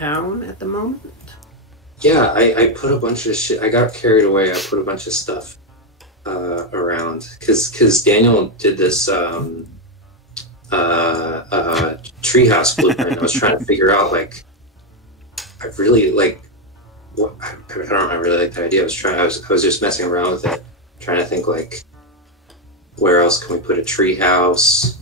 town at the moment? Yeah, I put a bunch of shit. I got carried away. I put a bunch of stuff around because Daniel did this treehouse blueprint. I was trying to figure out like I really like what I don't know. I really like that idea. I was just messing around with it, trying to think like where else can we put a treehouse?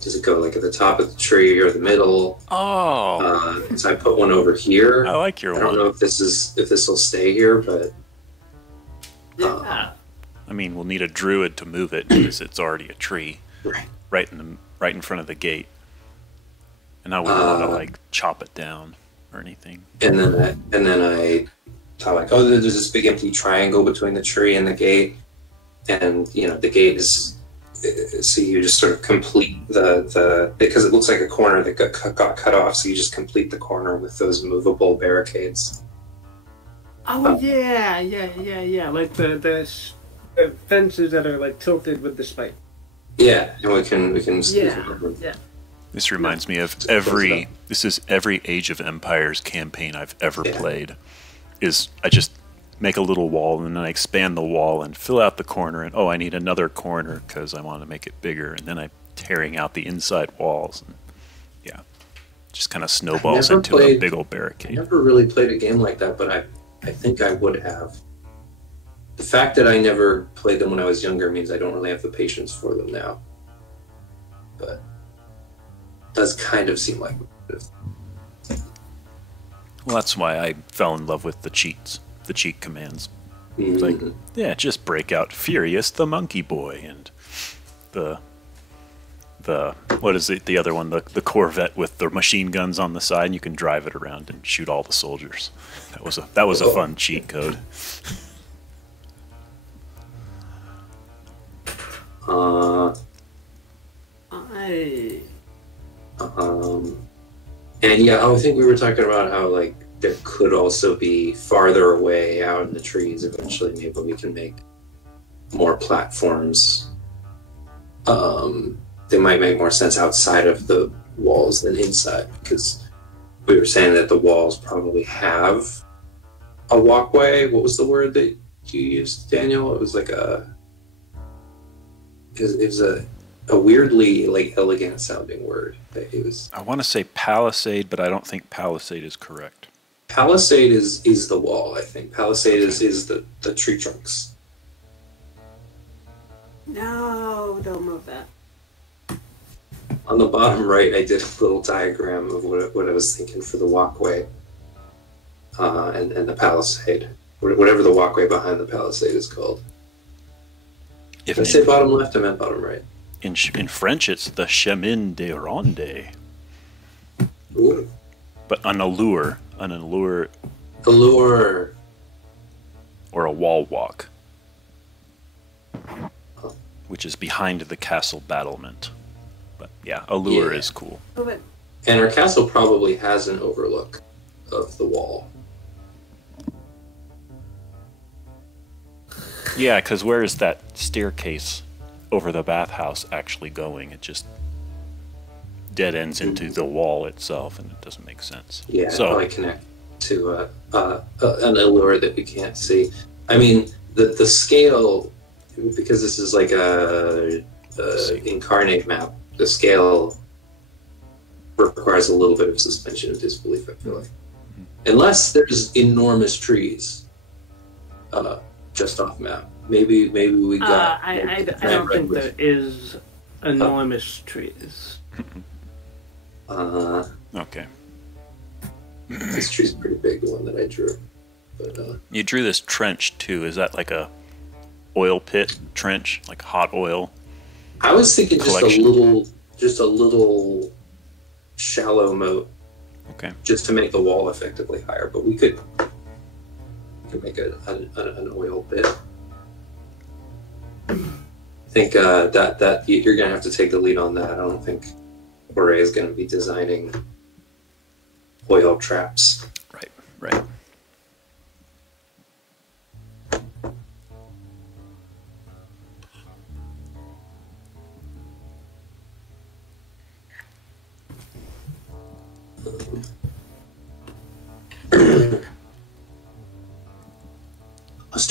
Does it go like at the top of the tree or the middle? Oh, So I put one over here. I like your I one. don't know if this will stay here, but Yeah. I mean, we'll need a druid to move it because it's already a tree, right. right in front of the gate, and I wouldn't want to like chop it down or anything. And then I thought like, oh, there's this big empty triangle between the tree and the gate, and you know the gate is. So you just sort of complete the because it looks like a corner that got cut off. So you just complete the corner with those movable barricades. Oh yeah. Like the fences that are like tilted with the spike. Yeah, and we can. Yeah. This reminds me of this is every Age of Empires campaign I've ever played. Is I just make a little wall and then I expand the wall and fill out the corner and I need another corner because I want to make it bigger, and then I'm tearing out the inside walls and just kind of snowballs into a big old barricade. I never really played a game like that, but I think I would have. The fact that I never played them when I was younger means I don't really have the patience for them now. But it does kind of seem like Well, that's why I fell in love with the cheat commands. Like, just break out Furious the Monkey Boy and the what is it? The other one, the Corvette with the machine guns on the side, and you can drive it around and shoot all the soldiers. That was a fun cheat code. And I think we were talking about how like there could also be farther away out in the trees. Eventually, maybe we can make more platforms. They might make more sense outside of the walls than inside, because we were saying that the walls probably have a walkway. What was the word that you used, Daniel? It was like it was a weirdly like elegant sounding word. It was. I want to say palisade, but I don't think palisade is correct. Palisade is the wall, I think. Palisade is the tree trunks. No, don't move that. On the bottom right, I did a little diagram of what I was thinking for the walkway and the palisade. Whatever the walkway behind the palisade is called. If I say bottom left, I meant bottom right. In French, it's the chemin de ronde. Ooh. But an allure, Allure. or a wall walk, which is behind the castle battlement. But yeah, allure is cool. And our castle probably has an overlook of the wall. Yeah, because where is that staircase over the bathhouse actually going? It just dead ends into the wall itself, and it doesn't make sense. Yeah, so probably connect to an allure that we can't see. I mean, the scale, because this is like a incarnate map, the scale requires a little bit of suspension of disbelief, I feel like. Unless there's enormous trees just off map. Maybe we got... I don't think there is enormous trees. Okay. This tree's pretty big, the one that I drew. But, you drew this trench too. Is that like a oil pit trench, like hot oil? I was thinking collection? just a little shallow moat. Okay. Just to make the wall effectively higher, but we could make an oil pit. I think that you're gonna have to take the lead on that. I don't think Jorge is gonna be designing oil traps. Right.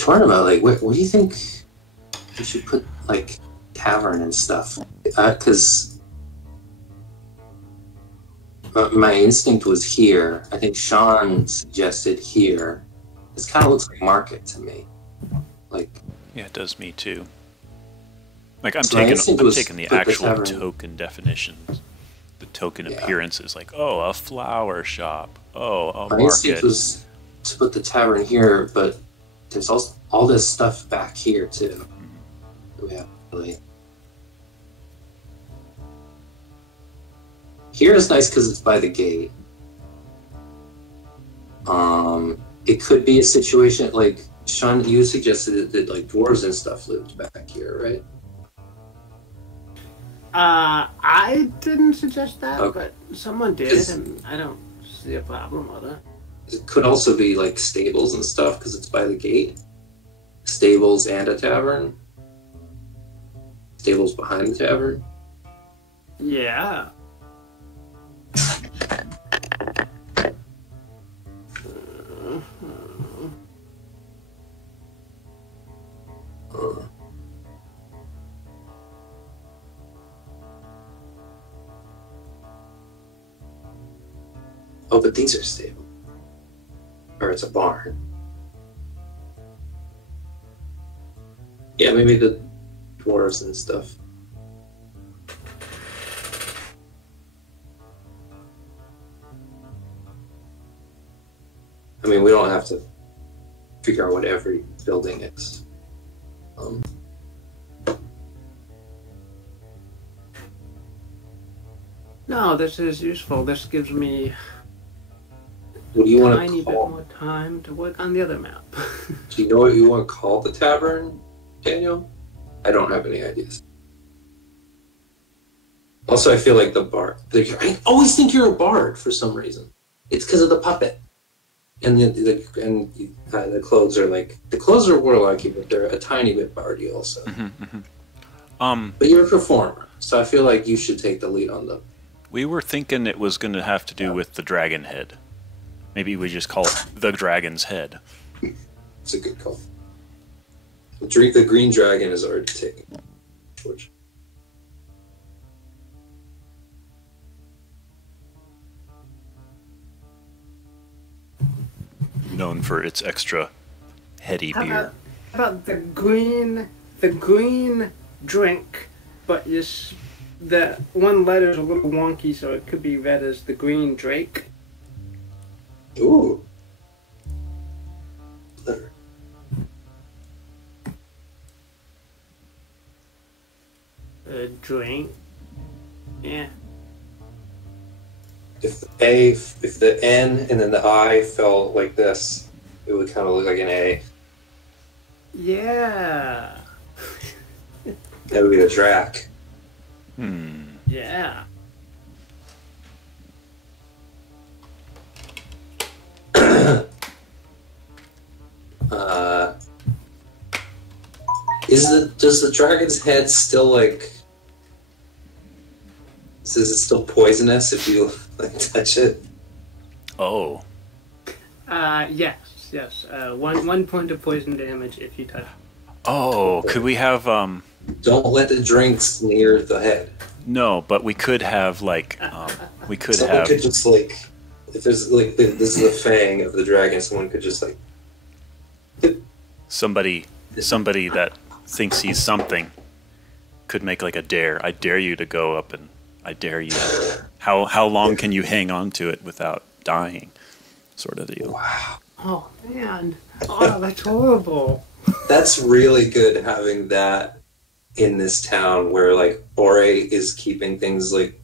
torn about like what do you think we should put like tavern and stuff? Because my instinct was here. I think Sean suggested here. This kind of looks like market to me. Like Yeah, it does me too. Like I'm So my taking instinct I'm was taking the put the actual tavern- token definitions. The token Yeah. appearance is like, oh, a flower shop. Oh, a my instinct market. was to put the tavern here, but there's also all this stuff back here too. We have really. Here is nice because it's by the gate. It could be a situation like Sean, you suggested that like dwarves and stuff lived back here, right? I didn't suggest that, Okay. but someone did, Is- and I don't see a problem with it. It could also be like stables and stuff because it's by the gate. Stables and a tavern. Stables behind the tavern. Yeah. Uh, oh, but these are stable. Or it's a barn. Yeah, maybe the dwarves and stuff. I mean, we don't have to figure out what every building is. No, this is useful. This gives me What do you a want tiny to bit call? more time to work on the other map. Do you know what you want to call the tavern, Daniel? I don't have any ideas. Also, I feel like the bard. I always think you're a bard for some reason. It's because of the puppet, and the clothes are like the clothes are warlocky, but they're a tiny bit bardy also. But you're a performer, so I feel like you should take the lead on them. We were thinking it was going to have to do with the dragon head. Maybe we just call it the dragon's head. It's a good call. The green dragon is already taken. Unfortunately. Known for its extra heady How beer. about the green drink, but just the one letter is a little wonky, so it could be read as the green drake. Ooh. Drink. Yeah. If the N and then the I fell like this, it would kind of look like an A. Yeah. That would be a drac. Yeah. Does the dragon's head still like? Is it still poisonous if you like touch it? Oh. Yes. One point of poison damage if you touch. Oh, could we have Don't let the drinks near the head. no, but we could have like we could Someone have could just like, if there's like this is the fang of the dragon. Someone could just like. somebody that thinks he's something could make like a dare. I dare you to go up and I dare you. How long can you hang on to it without dying? Sort of deal. Wow. Oh man. Oh, that's horrible. That's really good having that in this town where like Ore is keeping things like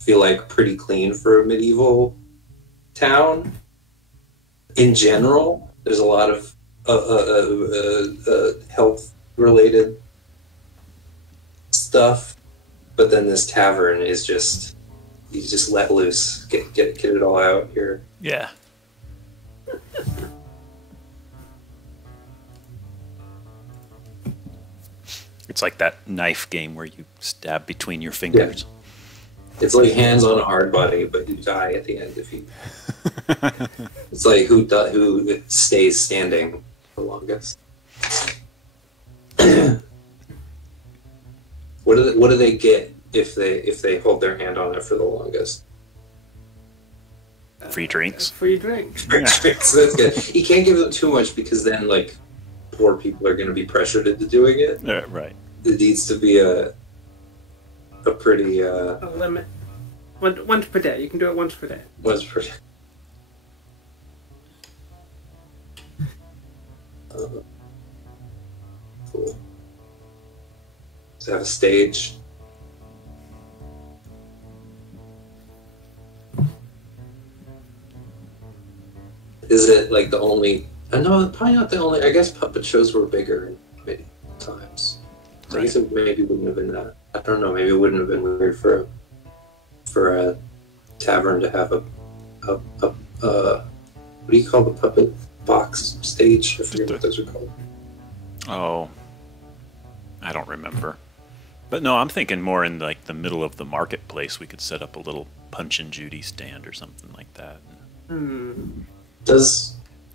feel like pretty clean for a medieval town. In general, there's a lot of health related stuff, but then this tavern is just you just let loose, get it all out here. Yeah. It's like that knife game where you stab between your fingers. It's like hands on a hard body, but you die at the end if you. It's like who stays standing the longest. What do they get if they hold their hand on it for the longest? Free drinks. Free drinks. Drinks. That's good. You can't give them too much because then like poor people are going to be pressured into doing it. Right. It needs to be a pretty A limit. Once per day. You can do it once per day. was pretty. Cool. Does it have a stage? Is it like the only? No, probably not the only. I guess puppet shows were bigger in many times. I guess it maybe wouldn't have been that. I don't know. Maybe it wouldn't have been weird for a tavern to have a what do you call the puppet box stage? I forget what those are called. Oh, I don't remember. But no, I'm thinking more in like the middle of the marketplace. We could set up a little Punch and Judy stand or something like that. Does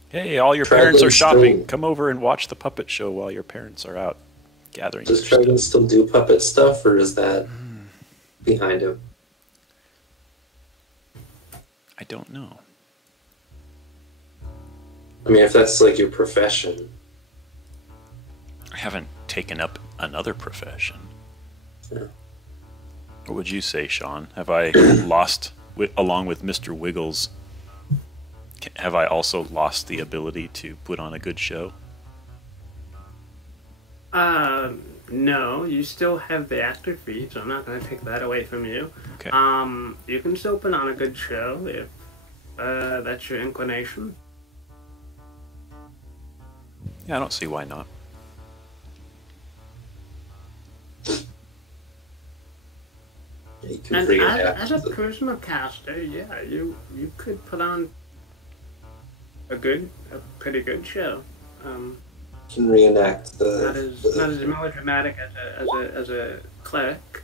Hey, all your parents are Dragon shopping. still- Come over and watch the puppet show while your parents are out gathering. Does their Dragon stuff. still do puppet stuff, or is that behind him? I don't know. I mean, if that's like your profession, I haven't taken up another profession. yeah. What would you say, Sean? Have I lost, along with Mr. Wiggles, have I also lost the ability to put on a good show? No, you still have the actor fee, so I'm not going to take that away from you. Okay. You can still put on a good show if that's your inclination. Yeah, I don't see why not. You can And reenact as a the- personal caster, yeah, you could put on a pretty good show. can reenact the. Not as melodramatic as a cleric.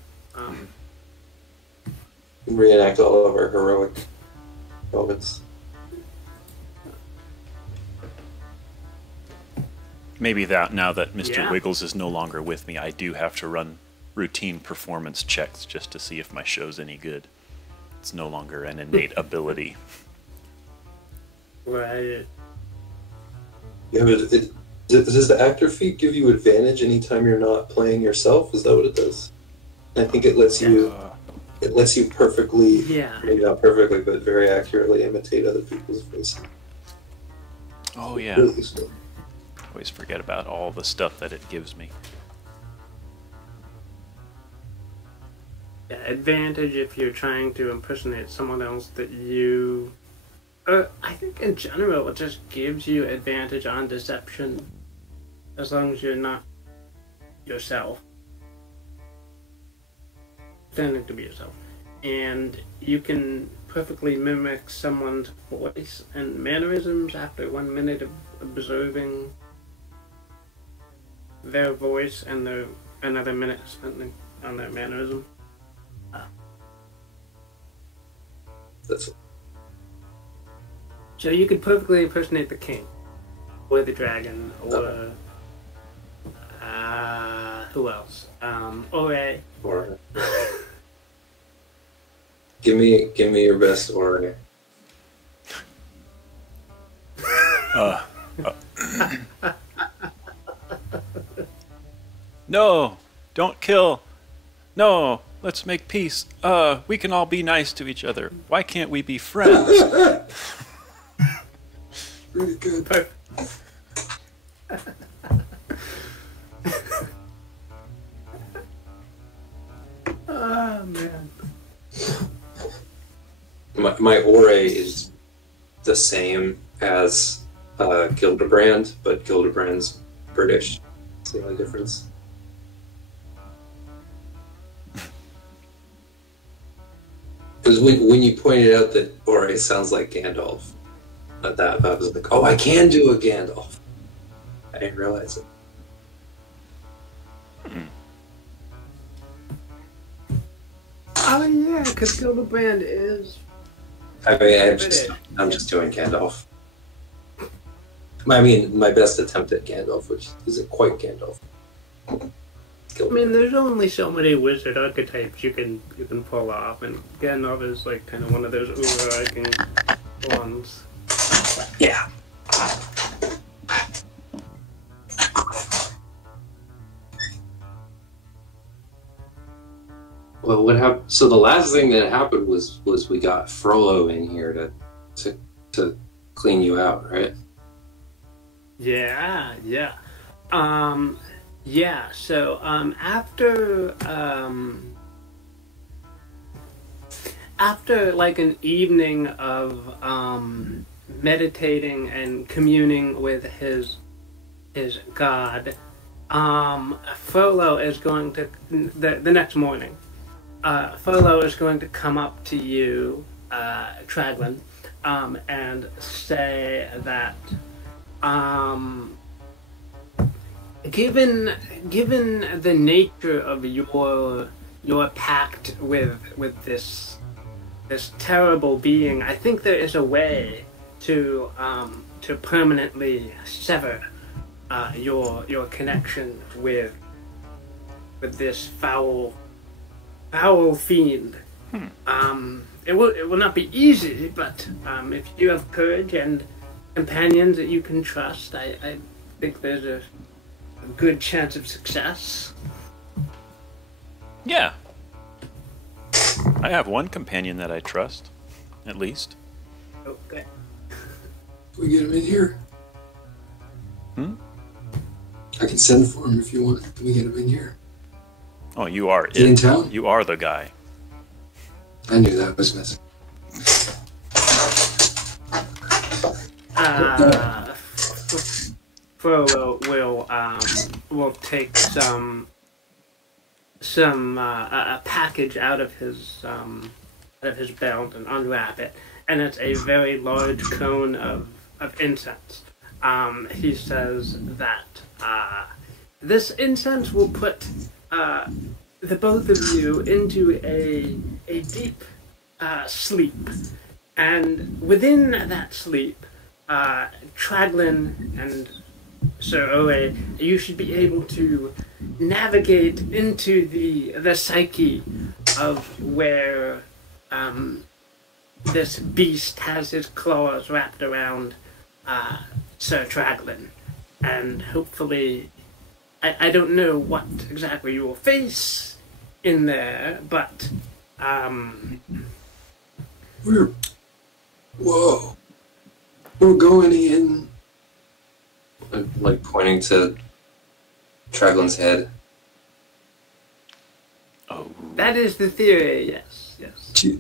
Reenact all of our heroic moments. Maybe that now that Mr. Yeah. Wiggles is no longer with me, I do have to run routine performance checks just to see if my show's any good. It's no longer an innate ability. Right. Yeah, but does the actor feat give you advantage anytime you're not playing yourself? Is that what it does? I think it lets you. It lets you perfectly, Yeah. maybe not perfectly, but very accurately imitate other people's voices. Oh yeah. Really useful. Always forget about all the stuff that it gives me. Yeah, advantage if you're trying to impersonate someone else that you... I think in general it just gives you advantage on deception as long as you're not yourself. Pretending to be yourself. And you can perfectly mimic someone's voice and mannerisms after 1 minute of observing their voice and another minute spent on their mannerism. That's So you could perfectly impersonate the king, or the dragon, or who else? Ore. or give me your best Ore. No, don't kill. No, let's make peace. We can all be nice to each other. Why can't we be friends? Really good. Perfect. Oh man. My Ore is the same as Gildebrand, but Gildebrand's British. That's the only difference. Because when you pointed out that Ore sounds like Gandalf, that I was like, oh, I can do a Gandalf. I didn't realize it. Oh yeah, because Gildebrand is. I'm just doing Gandalf. My best attempt at Gandalf, which isn't quite Gandalf. I mean, there's only so many wizard archetypes you can pull off, and Gandalf is like kind of one of those overarching ones. Yeah. Well, what happened? So the last thing that happened was we got Frollo in here to clean you out, right? Yeah, yeah. Yeah, so after like an evening of meditating and communing with his god, Frollo is going to the next morning. Frollo is going to come up to you, Traglin, and say that given the nature of your pact with this terrible being, I think there is a way to permanently sever your connection with this foul fiend. It will not be easy, but if you have courage and companions that you can trust, I think there's a good chance of success. Yeah. I have one companion that I trust, at least. Okay. Can we get him in here? Hmm? I can send for him if you want. Can we get him in here? Oh, you are Is he in town? You are the guy. I knew that was missing. Frollo will take a package out of his belt and unwrap it, and it's a very large cone of incense. He says that this incense will put the both of you into a deep sleep, and within that sleep, Traglin and Sir Owe, you should be able to navigate into the psyche of where this beast has his claws wrapped around Sir Traglin, and hopefully, I don't know what exactly you will face in there, but Whoa. We're going in. I'm, like pointing to Traglin's head. Oh. that is the theory. Yes, yes. Do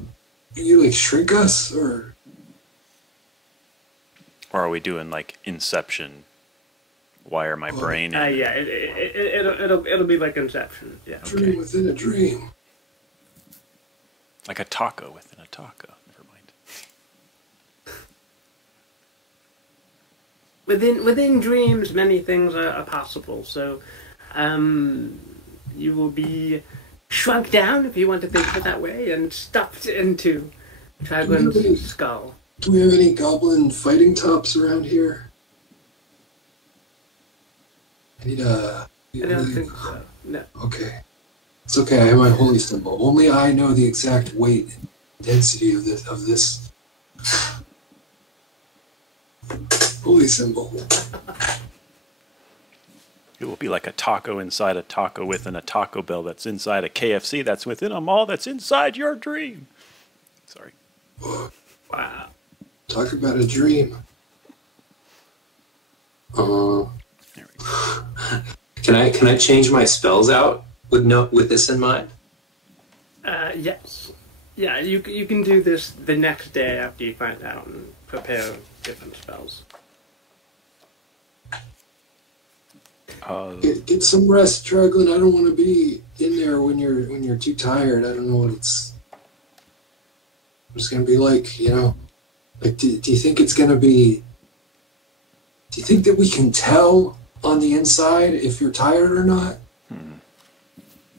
you like shrink us or? Or are we doing like Inception? Wire my brain in? Yeah, it'll be like Inception. Yeah. Dream within a dream. Like a taco within a taco. Never mind. Within dreams, many things are possible. So, you will be shrunk down, if you want to think of it that way, and stuffed into Traglin's skull. Do we have any goblin fighting tops around here? I need a. I don't think so. No. Okay. It's okay, I have my holy symbol. Only I know the exact weight and density of this holy symbol. It will be like a taco inside a taco within a Taco Bell that's inside a KFC that's within a mall that's inside your dream. Sorry. Wow. Talk about a dream. There we go. Can I change my spells out with this in mind? Yes. Yeah, you can do this the next day after you find out and prepare different spells. Get some rest, Traglin. I don't want to be in there when you're too tired. I don't know what it's gonna be like, you know. Like, do you think it's gonna be? Do you think that we can tell on the inside if you're tired or not?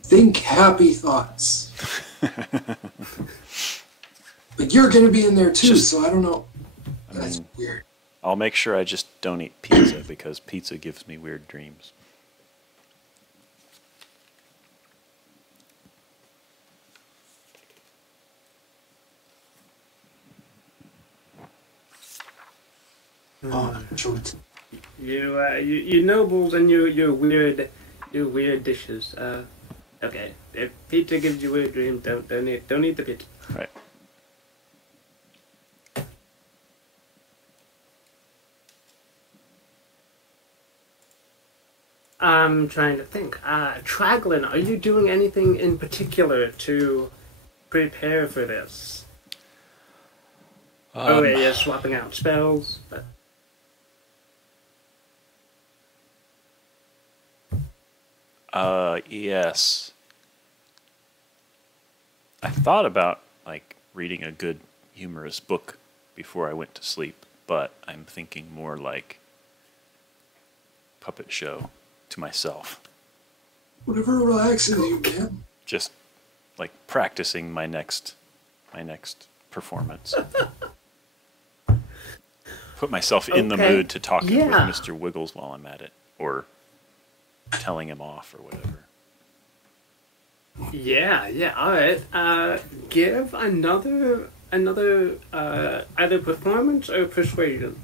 Think happy thoughts. But you're gonna be in there too, so I don't know. That's weird. I'll make sure I just don't eat pizza because pizza gives me weird dreams. Oh, shoot. You nobles and your weird dishes. Okay. If pizza gives you weird dreams, don't eat the pizza. Right. I'm trying to think. Traglin, are you doing anything in particular to prepare for this? Oh, yeah, swapping out spells. But... Yes. I thought about, like, reading a good humorous book before I went to sleep, but I'm thinking more like puppet show to myself. Whatever relaxes you, man. Just, like, practicing my next performance. Put myself in the mood to talk with Mr. Wiggles while I'm at it, or telling him off or whatever. Yeah, alright. Give another either performance or persuasion.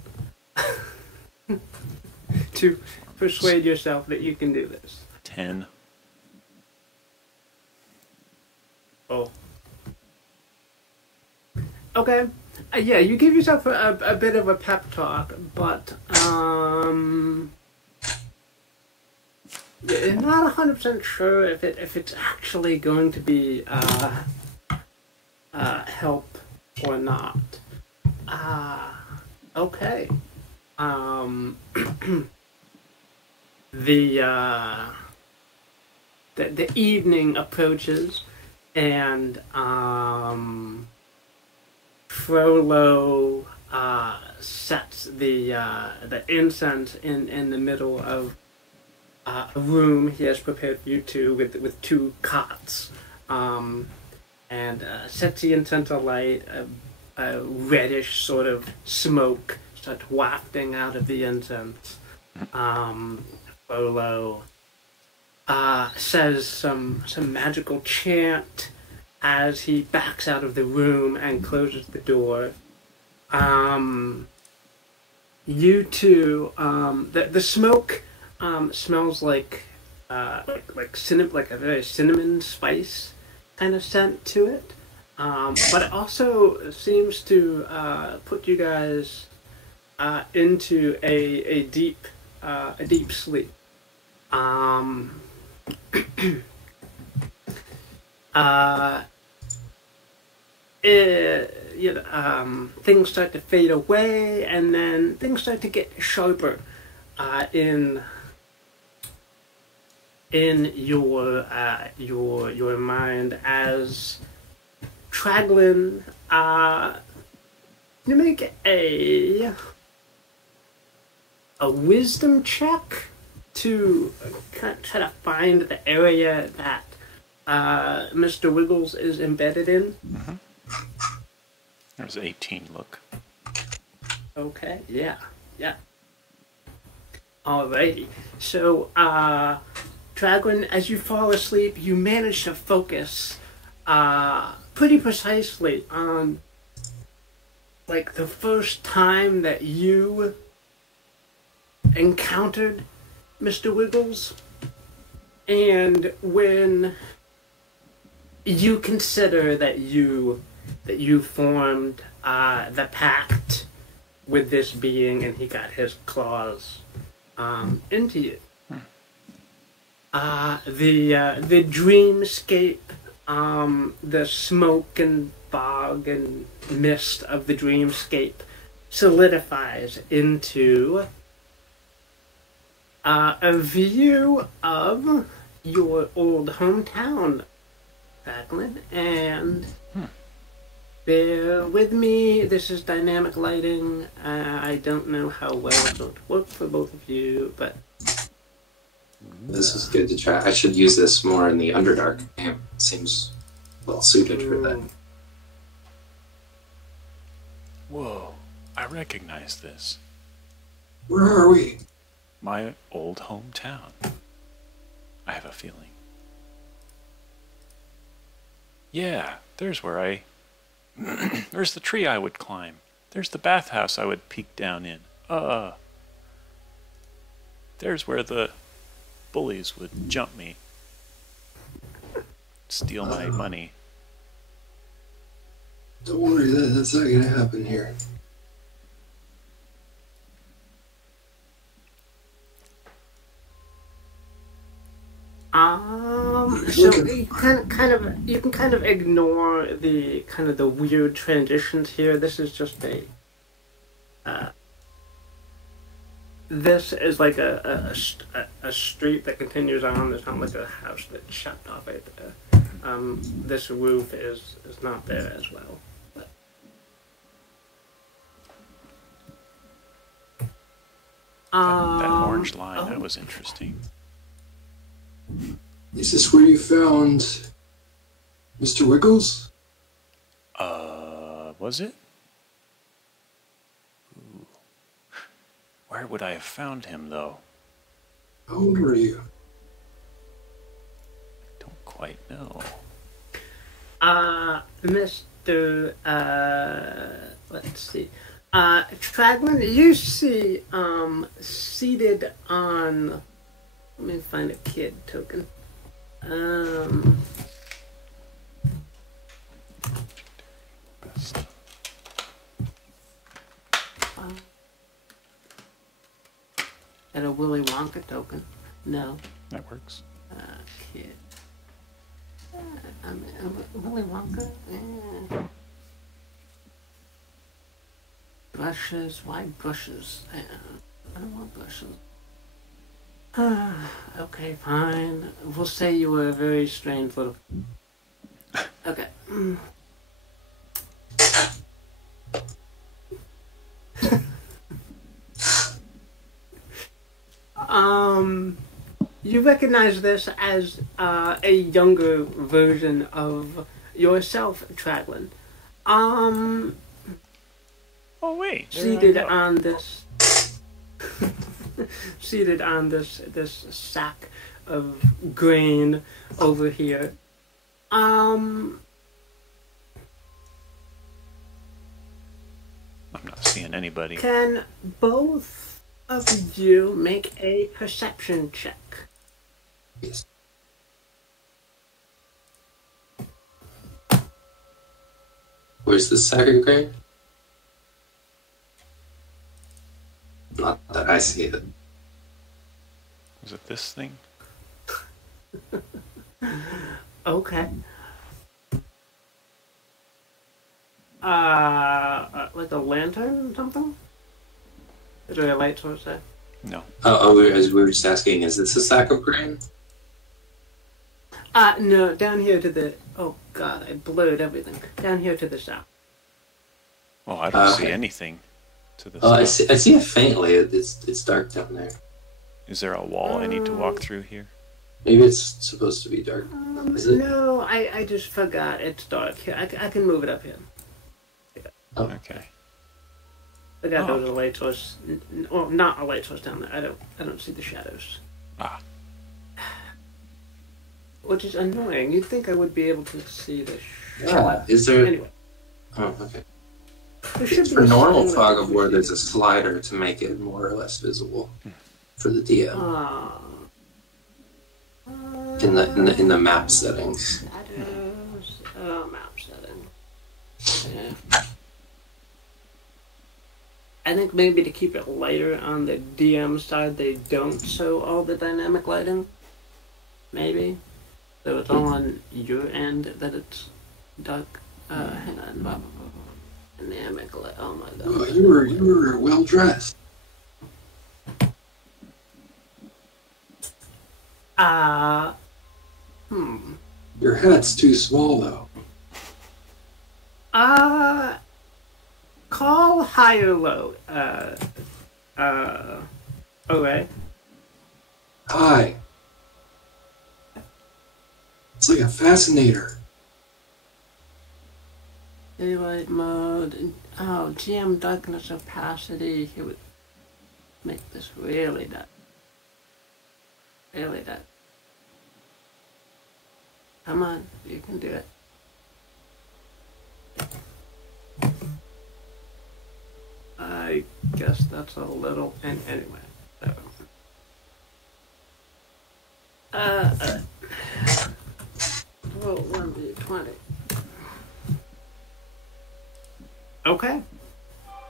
To persuade yourself that you can do this. 10. Oh. Okay. Yeah, you give yourself a bit of a pep talk, but you're not 100% sure if it's actually going to be help or not. Okay. The evening approaches, and Frollo sets the incense in the middle of a room he has prepared for you two with two cots, and sets the incense alight. A reddish sort of smoke starts wafting out of the incense. Frollo says some magical chant as he backs out of the room and closes the door. You two, the smoke smells like a very cinnamon spice kind of scent to it, but it also seems to put you guys into a deep sleep. Things start to fade away, and then things start to get sharper in your mind as Traglin, you make a wisdom check to try to find the area that Mr. Wiggles is embedded in. Mm-hmm. There's 18, look. Okay, yeah. Alrighty. So, Traglin, as you fall asleep, you manage to focus pretty precisely on, like, the first time that you encountered Mr. Wiggles, and when you consider that you formed the pact with this being, and he got his claws into you. The dreamscape, the smoke and fog and mist of the dreamscape solidifies into a view of your old hometown, Backlund, and bear with me, this is dynamic lighting. I don't know how well it will work for both of you, but... This is good to try. I should use this more in the Underdark game. It seems well suited for that. Whoa, I recognize this. Where are we? My old hometown. I have a feeling. Yeah, there's where I... There's the tree I would climb. There's the bathhouse I would peek down in. There's where the bullies would jump me, steal my money. Don't worry, that's not gonna happen here. So you can kind of ignore the weird transitions here. This is just this is like a street that continues on. There's not like a house that's shut off right there. This roof is not there as well. But. That orange line, that was interesting. Is this where you found Mr. Wiggles? Was it? Ooh. Where would I have found him, though? How old were you? Don't quite know. Mr. Let's see. Tragman, you see, seated on. Let me find a kid token. And a Willy Wonka token. No. That works. Kid. Willy Wonka? Brushes? Why brushes? I don't want brushes. Okay, fine. We'll say you were a very strange little... Okay. You recognize this as a younger version of yourself, Traglin. Oh wait. Seated on this seated on this sack of grain over here. I'm not seeing anybody. Can both of you make a perception check? Yes. Where's the second grade? Not that I see it. Was it this thing? Okay. Like a lantern or something? Is there a light source there? No. We were just asking, is this a sack of grain? No, down here to the... Oh, God, I blurred everything. Down here to the south. Well, I don't see Okay. anything to the I south. see it faintly. It's dark down there. Is there a wall I need to walk through here? Maybe it's supposed to be dark. Is it? No, I just forgot. It's dark here. I can move it up here. Oh. Okay. I got those a light source. Or not a light source down there. I don't see the shadows. Ah. Which is annoying. You'd think I would be able to see the Yeah. shadows. Is there? Anyway. Oh, okay. There should For be normal some fog way of war, there's a slider to make it more or less visible for the DM in the map settings. Shadows. Oh, map setting. Yeah. I think maybe to keep it lighter on the DM side, they don't show all the dynamic lighting. Maybe. So it's all on your end that it's dark. Hang on. Blah, blah, blah, blah. Dynamic light. Oh my god. Oh, you were well dressed. Your hat's too small though. Call high or low. Okay. Hi. It's like a fascinator. Daylight mode. Oh, GM darkness opacity. He would make this really dark. Really dark. Come on, you can do it. I guess that's a little. And anyway, so. Roll 1d20. Okay.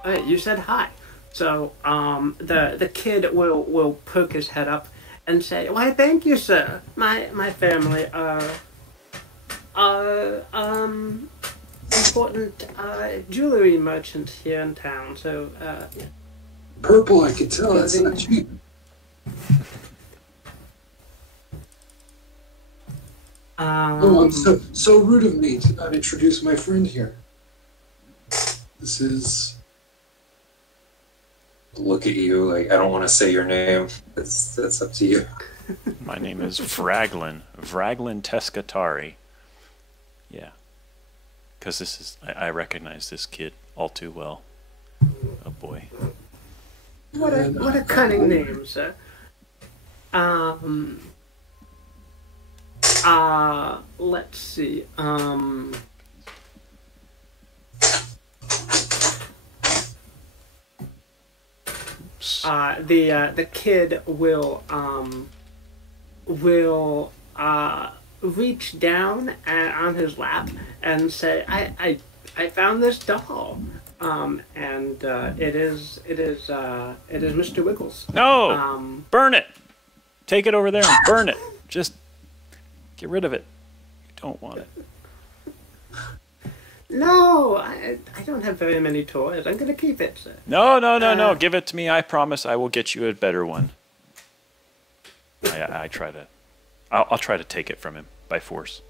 Alright, you said hi. So, the kid will poke his head up and say, "Why, thank you, sir. My family are important jewelry merchants here in town. So, yeah." Purple, I can tell. That's not cheap. Oh, I'm so rude of me to not introduce my friend here. This is. Look at you, like I don't want to say your name. That's up to you. My name is Vraglin Teskatari. Yeah, because this is I recognize this kid all too well. Oh boy. What a cunning name, sir. Let's see. The kid will reach down on his lap and say, I found this doll, and it is Mr. Wiggles. No, burn it. Take it over there and burn it. Just get rid of it. You don't want it. No, I don't have very many toys. I'm gonna keep it, sir. No. Give it to me. I promise I will get you a better one. I try to. I'll try to take it from him by force.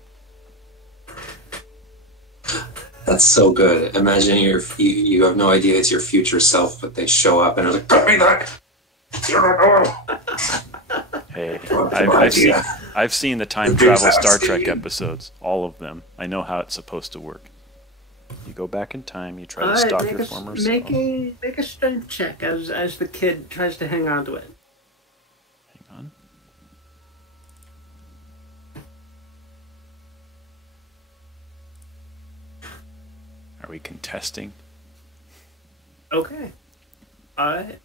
That's so good. Imagine you have no idea it's your future self, but they show up and it's like, "Cut me that! Hey, I've seen the time travel Star Trek episodes, all of them. I know how it's supposed to work. You go back in time, you try to stop your former self. Make a strength check as the kid tries to hang on to it. Hang on. Are we contesting? Okay. Alright.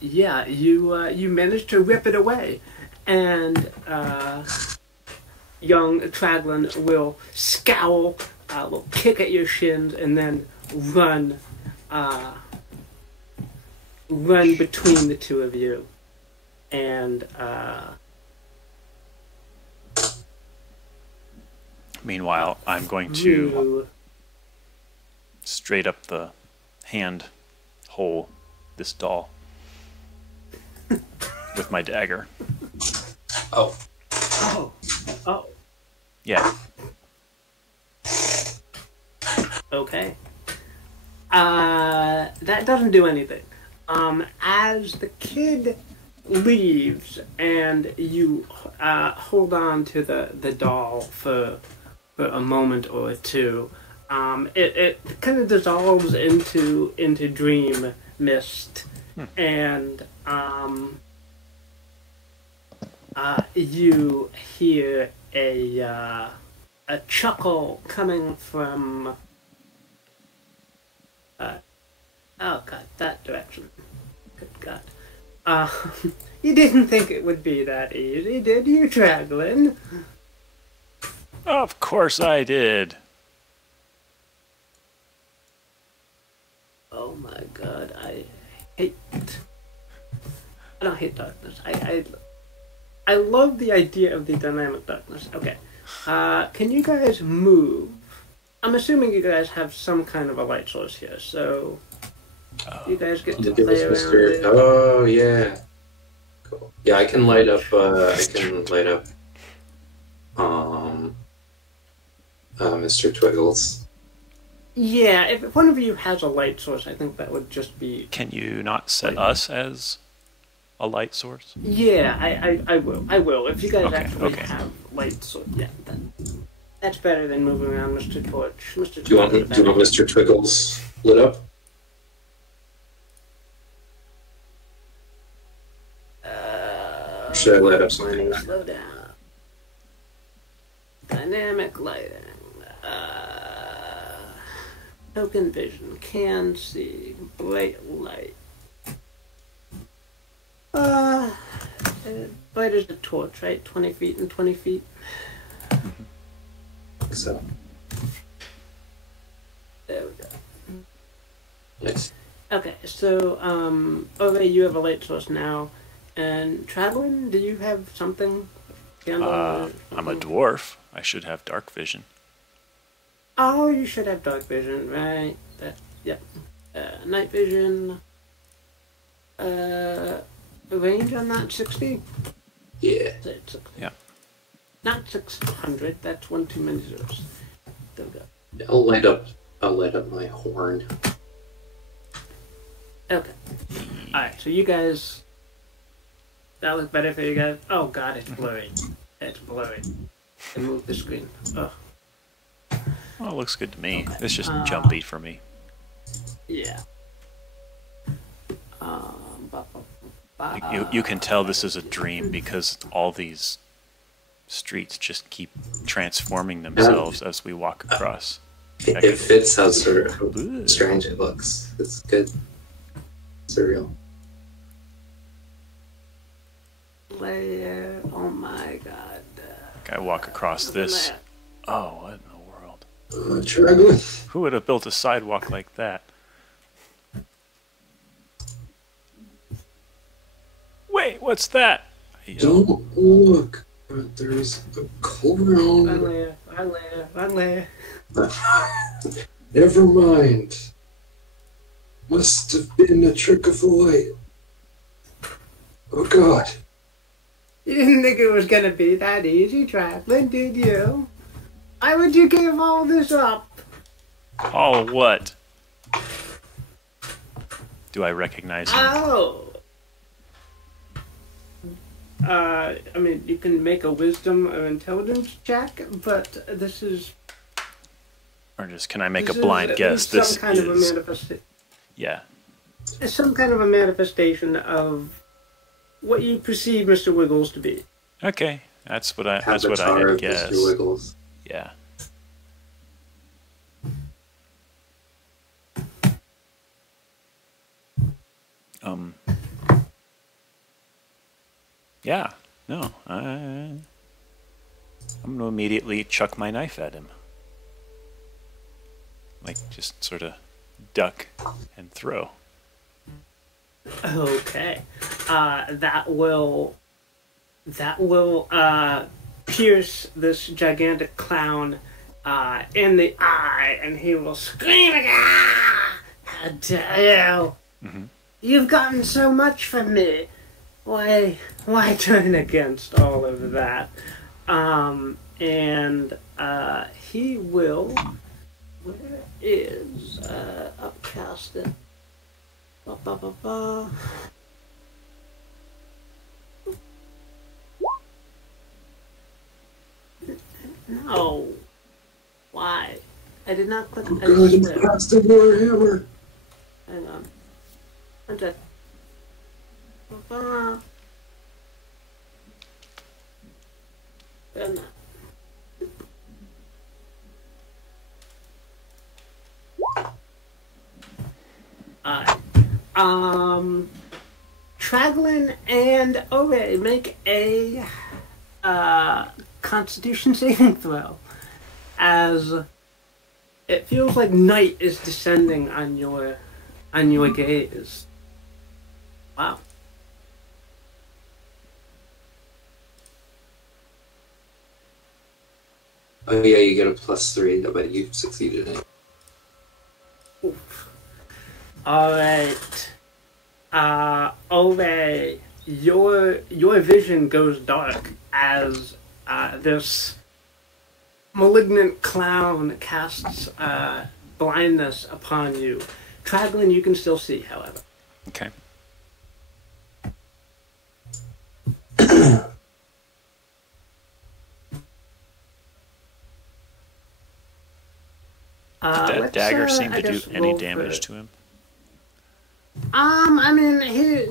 Yeah, you managed to rip it away, and young Traglin will scowl, will kick at your shins, and then run between the two of you, and meanwhile, I'm going to straight up the hand hole this doll with my dagger. Oh. Yeah. Okay. That doesn't do anything. As the kid leaves and you hold on to the doll for a moment or two, it kind of dissolves into dream mist, and you hear a chuckle coming from oh god, that direction. Good god. You didn't think it would be that easy, did you, Traglin? Of course I did. Oh my god, I don't hate darkness. I love the idea of the dynamic darkness. Okay. Can you guys move? I'm assuming you guys have some kind of a light source here, so you guys get to play around with it. Oh yeah. Cool. Yeah, I can light up Mr. Twiggles. Yeah, if one of you has a light source, I think that would just be... Can you not set us as a light source? Yeah, I will. If you guys actually have light source, yeah, that's better than moving around Mr. Torch. Mr. Do you want Mr. Twiggles lit up? Should I light up something? Slow down. Dynamic lighting. Token vision, can see, bright light. Bright as a torch, right? 20 feet and 20 feet. So, There we go. yes. Okay, so, okay, you have a light source now. And Traveling, do you have something? Candle or I'm a something? dwarf. I should have dark vision. Oh, you should have dark vision, right? Yep. Night vision. Range on that 60? Yeah. Say it's 60. Yeah. Not 600. That's one too many zeros. There we go. I'll light up my horn. Okay. Alright, so you guys. That looks better for you guys. Oh god, it's blurry. It's blurry. I moved the screen. Oh, Well, it looks good to me. Okay. It's just jumpy for me. yeah. You can tell this is a dream because all these streets just keep transforming themselves as we walk across. It fits how sort of strange it looks. It's good. Surreal. Layer. Oh my god. I walk across this. Oh, what in the world? Traveling. Who would have built a sidewalk like that? Wait, what's that? Don't look. But there's a clown. One layer. Never mind. Must have been a trick of the light. Oh god. You didn't think it was gonna be that easy, Traveling, did you? Why would you give all this up? All what? Do I recognize him? Oh! I mean, you can make a wisdom or intelligence check, but this is... Or just can I make a this is blind at guess? least This some kind of a is manifestation. Some kind of a manifestation of what you perceive Mr. Wiggles to be. Okay. That's what I Avatar had of guessed. Mr. Wiggles. Yeah. Yeah. No. I'm gonna immediately chuck my knife at him. Like just sort of duck and throw. Okay. That will pierce this gigantic clown in the eye, and he will scream again. "Ah! How dare you! Mm-hmm. You've gotten so much from me. Why turn against all of that?" And he will. Where is upcasted? Ba, ba, ba, ba. No. Why? I did not click. Oh I god, just it's slipped. past the Warhammer. Hang on. One sec. Ba, ba. Done that. Traglin and Ore make a Constitution saving throw, as it feels like night is descending on your gaze. Wow. Oh yeah, you get a +3, but you succeeded in it. Oof. All right. Ove, your vision goes dark as this malignant clown casts blindness upon you. Traglin, you can still see, however. Okay. Did that Let's, dagger seem I to do guess any roll damage for- to him? I mean, he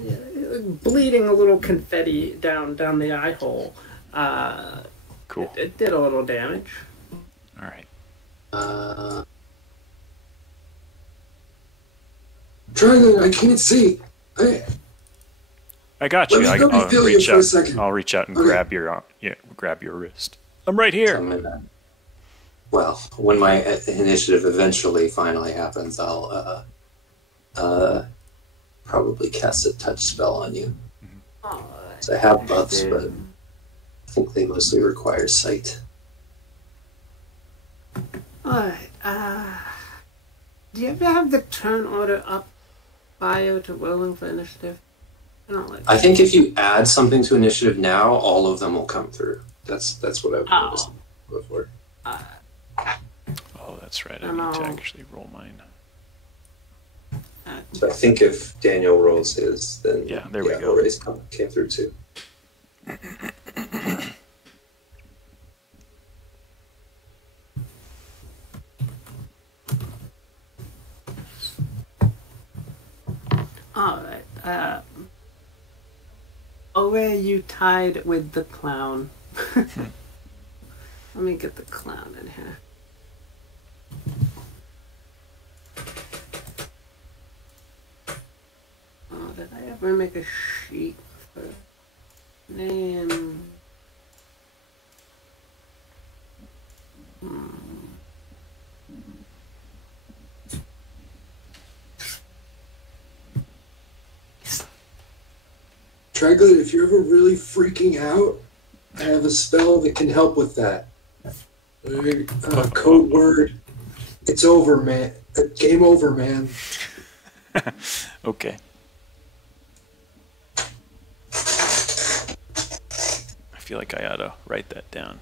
bleeding a little confetti down the eye hole. Cool. It did a little damage. All right. Trigon, I can't see. I got Let you. me- let me I'll feel you reach for a out. second. I'll reach out and Okay. grab your wrist. I'm right here. Well, when my initiative eventually finally happens, I'll probably cast a touch spell on you. Oh, So I have buffs, but I think they mostly require sight. Alright, do you ever have the turn order up bio to rolling for initiative? I don't like I think if you add something to initiative now, all of them will come through. That's what I've noticed before. Oh, that's right. I And need to I'll- actually roll mine. So I think if Daniel rolls his, then Yeah, there we go. Always came through too. Alright, where you tied with the clown? Let me get the clown in here. Oh, did I ever make a sheet for name? Trigon, if you're ever really freaking out, I have a spell that can help with that. Code word. It's over, man. Game over, man. Okay. I feel like I ought to write that down.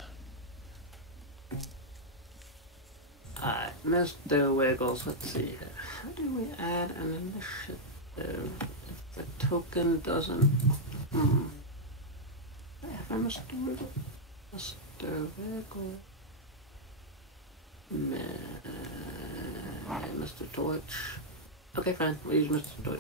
Alright, Mr. Wiggles, let's see here. How do we add an initiative if the token doesn't... Have I Mr. Wiggles? Mr. Wiggles... Mr. Deutsch. Okay, fine, we'll use Mr. Deutsch.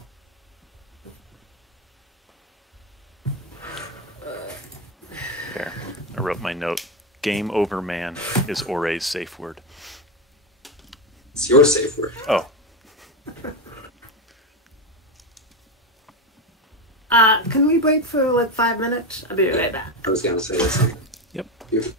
There. I wrote my note. Game over, man is Oray's safe word. It's your safe word. Oh. Can we wait for like 5 minutes? I'll be right back. I was going to say that. Yep. You-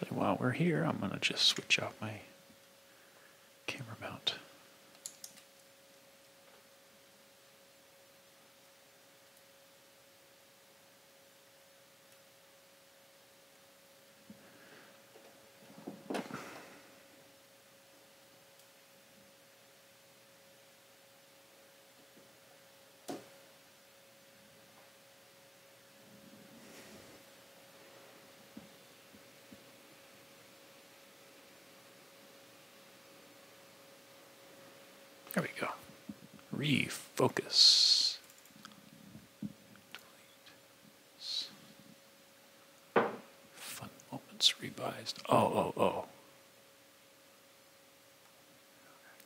Actually, while we're here, I'm going to just switch out my camera mount. There we go. Refocus. Fun moments revised. Oh.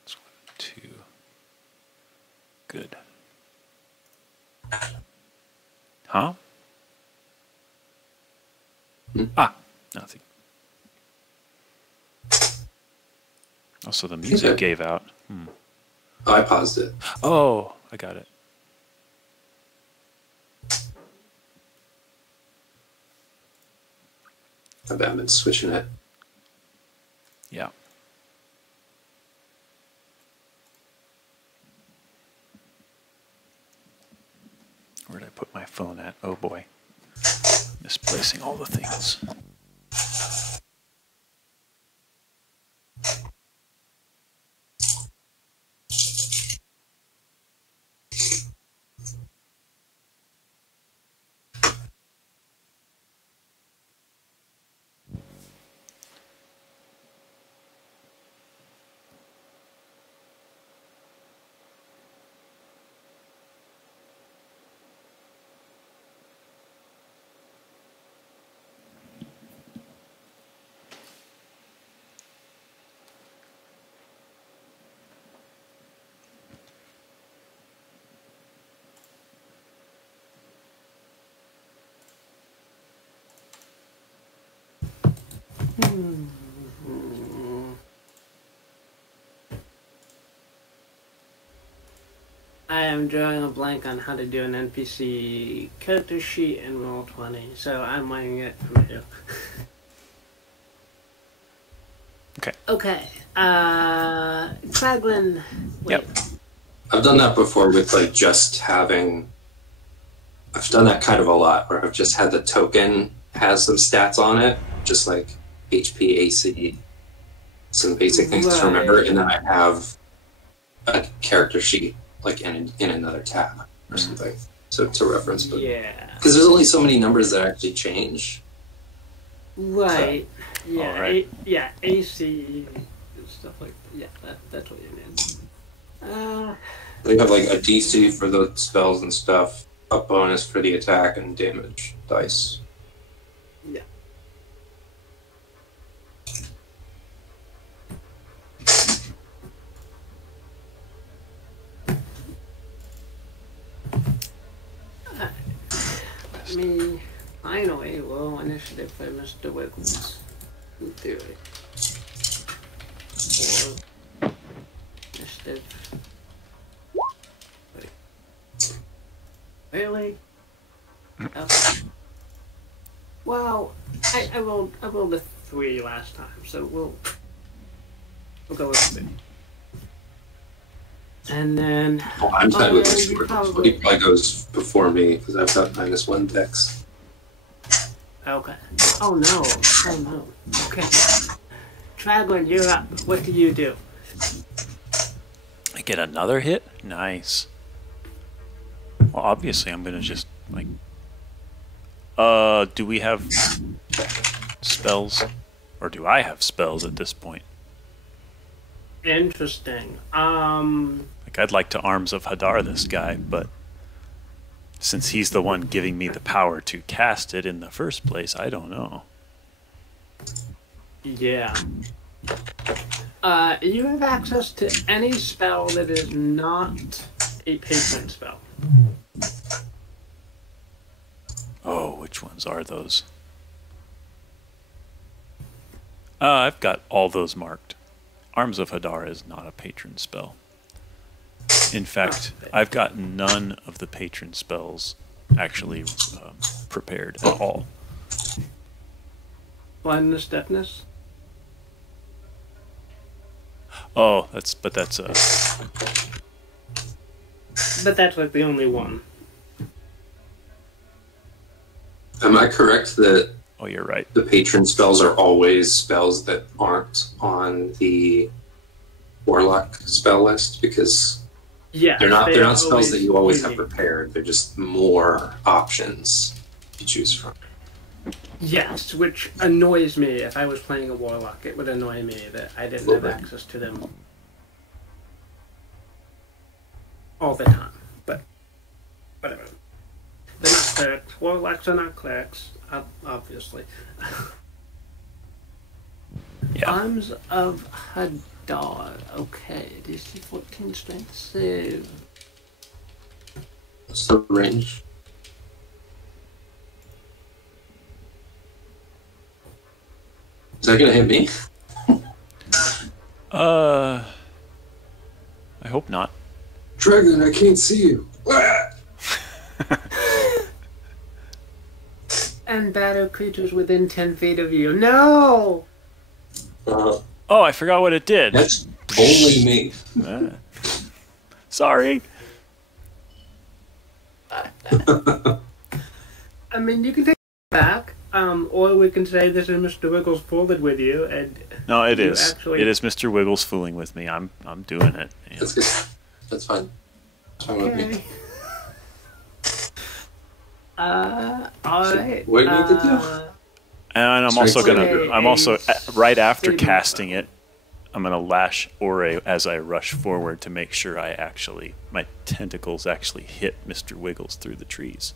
That's 1, 2. Good. Huh? Ah, nothing. Oh, so the music gave out. Oh, I paused it. Oh, I got it. I've been switching it. Yeah. Where did I put my phone at? Oh boy. Misplacing all the things. I am drawing a blank on how to do an NPC character sheet in Roll20, so I'm winging it from you. Okay. Okay. Kraglin. Wait. Yep. I've done that before with like just having. I've done that kind of a lot, where I've just had the token has some stats on it, just like HP, AC, some basic things to remember, and then I have a character sheet like in another tab or something to reference. But Yeah. because there's only so many numbers that actually change. Right. So, Yeah. all right. AC and stuff like that. Yeah, that's what you mean. We have like a DC for the spells and stuff, a bonus for the attack and damage dice. Yeah. Me, finally, low initiative for Mr. Wiggles. In theory. Or initiative. Wait. Really? Okay. Well, I rolled a 3 last time, so we'll go with 3. And then Oh, I'm fine with this. you He probably probably goes before me because I've got -1 dex. okay. Oh no. Okay. Traglin, you're up. What do you do? I get another hit? Nice. Well, obviously I'm going to just, like... do we have spells? Or do I have spells at this point? Interesting. Like, I'd like to Arms of Hadar this guy, but since he's the one giving me the power to cast it in the first place, I don't know. Yeah. You have access to any spell that is not a patron spell. Oh, which ones are those? I've got all those marked. Arms of Hadar is not a patron spell. In fact, I've got none of the patron spells actually prepared at all. Blindness, deafness. Oh, that's But that's like the only one. Am I correct that oh, you're right. the patron spells are always spells that aren't on the warlock spell list? Because Yeah, they're not spells always that you always unique. have prepared. They're just more options to choose from. Yes, which annoys me. If I was playing a warlock, it would annoy me that I didn't have access to them all the time. But whatever. They're not clerics. Warlocks are not clerics, obviously. Yeah. Arms of Hadar. Okay, DC 14 strength save. What's the range? Is that gonna hit me? I hope not. Dragon, I can't see you. And battle creatures within 10 feet of you. No! Oh, I forgot what it did. That's only me. Sorry. I mean, you can take it back, or we can say this is Mr. Wiggles folded with you, and No, it you is. actually- It is Mr. Wiggles fooling with me. I'm doing it. Yeah. That's good. That's fine. That's fine with me. Okay. Alright. What do you need to do? And I'm also Strength gonna. save. I'm also right after Saving casting it. I'm gonna lash Ore as I rush forward to make sure my tentacles actually hit Mr. Wiggles through the trees.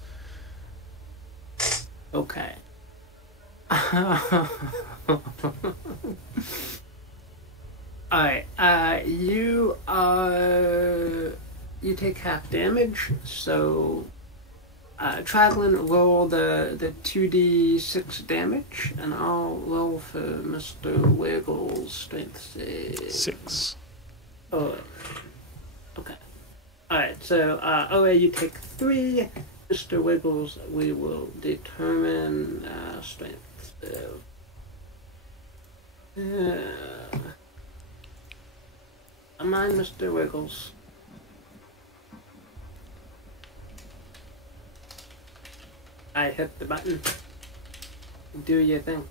Okay. Alright, you take half damage, so Traglin, roll the 2d6 damage, and I'll roll for Mr. Wiggles' strength save. 6. Oh, okay. Alright, so, you take 3. Mr. Wiggles, we will determine strength. Come on, Mr. Wiggles. I hit the button. Do your thing.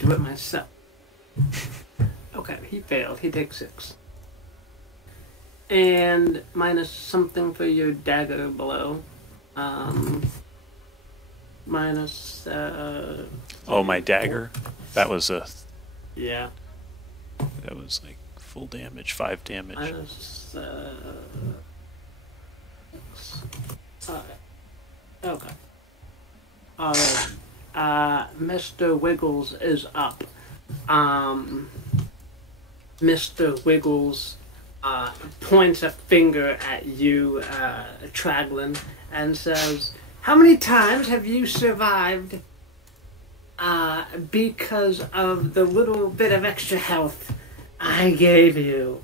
Do it myself. Okay, he failed. He takes 6. And minus something for your dagger blow. Minus, Oh, my dagger. That was yeah. That was like full damage, 5 damage. Minus, alright. Okay. Alright. Mr. Wiggles is up. Mr. Wiggles points a finger at you, Traglin, and says, "How many times have you survived because of the little bit of extra health I gave you?"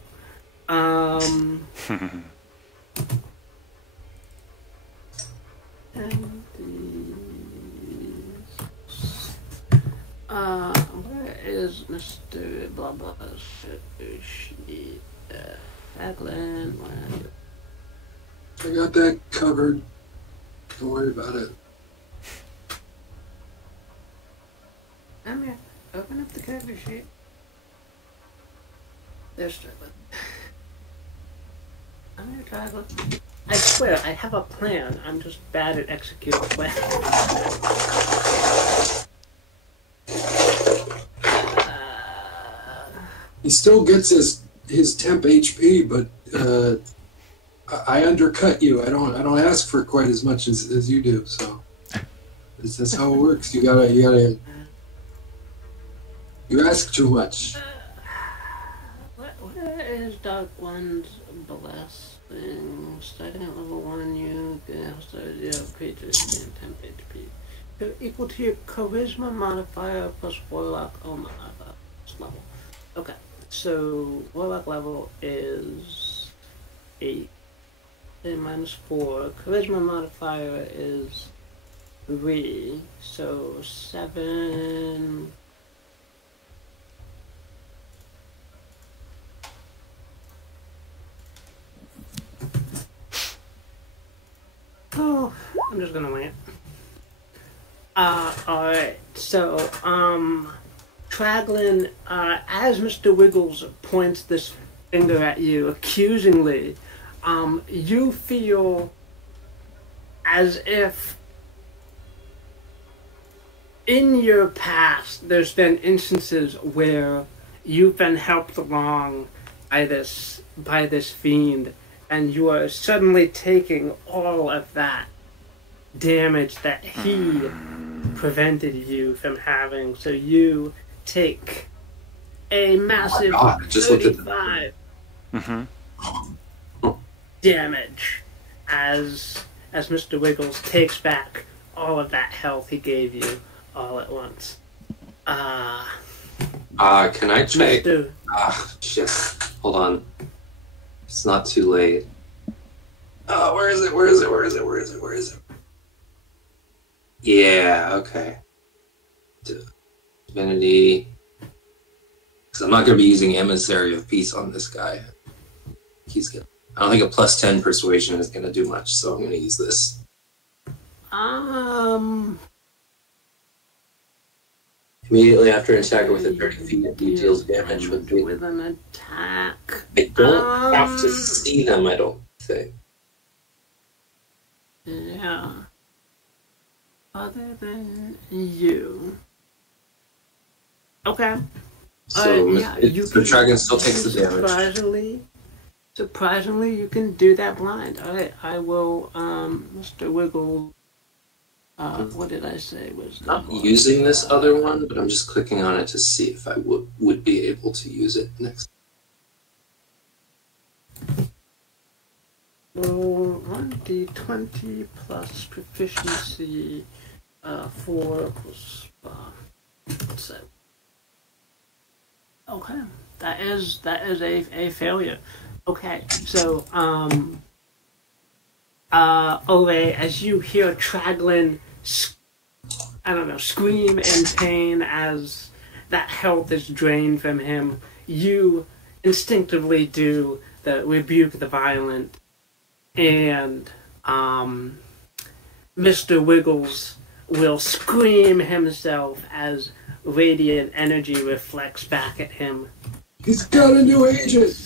Where is Mr. Blah Blah's sheet? Traglin, where are you? I got that covered. Don't worry about it. I'm here. Open up the character sheet. There's Traglin. I'm here, Traglin. I swear, I have a plan. I'm just bad at executing plans. He still gets his temp HP, but I undercut you. I don't ask for quite as much as you do. So that's how it works. You ask too much. Where is Dark One's blessing? Starting at level 1, you can have creatures gain 10 HP. So equal to your charisma modifier plus warlock modifier level. Okay, so warlock level is 8. A minus 4. Charisma modifier is 3. So 7. Oh, I'm just gonna wing it. Alright. So, Traglin, as Mr. Wiggles points this finger at you accusingly, you feel as if in your past there's been instances where you've been helped along by this fiend, and you are suddenly taking all of that damage that he prevented you from having. So you take a massive God, I just looked at 35 Mm-hmm. damage as Mr. Wiggles takes back all of that health he gave you all at once. Can I check? Mr. Shit. Hold on. It's not too late. Where is it? Yeah, okay. Divinity. Because I'm not going to be using Emissary of Peace on this guy. I don't think a plus 10 persuasion is going to do much, so I'm going to use this. Immediately after an attacker within 30 feet, it deals damage with an attack. I don't have to see them, I don't think. Yeah. Other than you. Okay. So, you so Dragon still takes the damage. Surprisingly, you can do that blind. Alright, I will, Mr. Wiggle. What did I say was the Not using this other one, but I'm just clicking on it to see if I would be able to use it next. Roll 1d20 plus proficiency 4 plus what's that? Okay, that is a failure. Okay, so Ove, as you hear Traglin, scream in pain as that health is drained from him, you instinctively do the rebuke the violent, and Mr. Wiggles will scream himself as radiant energy reflects back at him. He's got a new agent!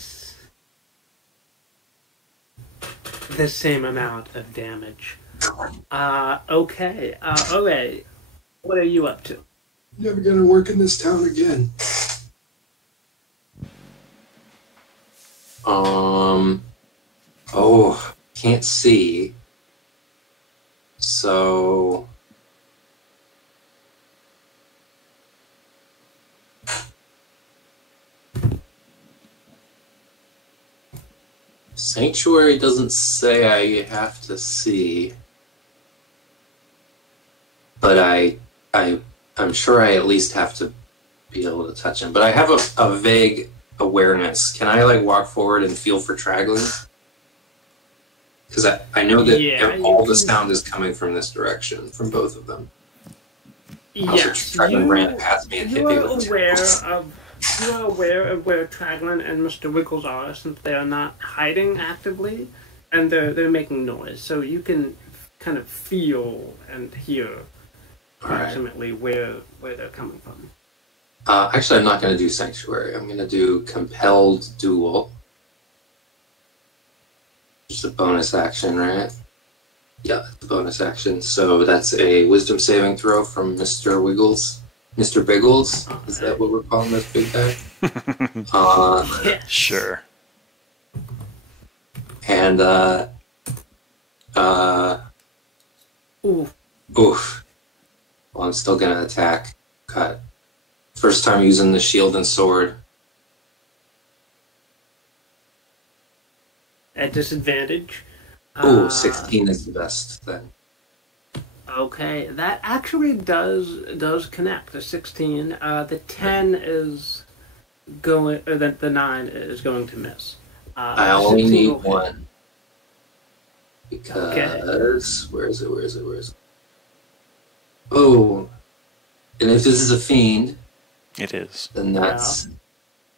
The same amount of damage. Okay. Alright. What are you up to? Never gonna work in this town again. Can't see. So... Sanctuary doesn't say I have to see, but I'm sure I at least have to be able to touch him. But I have a vague awareness. Can I walk forward and feel for Traglin? Because I know that all the sound is coming from this direction, from both of them. Yes, Traglin ran past me and hit me with You are aware of where Traglin and Mr. Wiggles are, since they are not hiding actively, and they're making noise. So you can kind of feel and hear approximately where they're coming from. Actually, I'm not going to do Sanctuary. I'm going to do Compelled Duel. Just a bonus action, right? Yeah, it's a bonus action. So that's a Wisdom saving throw from Mr. Wiggles. Mr. Biggles? Is that what we're calling this big guy? Yes. Sure. And, Oof. Oof. Well, I'm still gonna attack. Cut. First time using the shield and sword. At disadvantage. 16 is the best then. Okay, that actually does connect. The 16, the 10 is going, or the 9 is going to miss. I only need one. Because where is it? Oh, and if this is a fiend, It is. then that's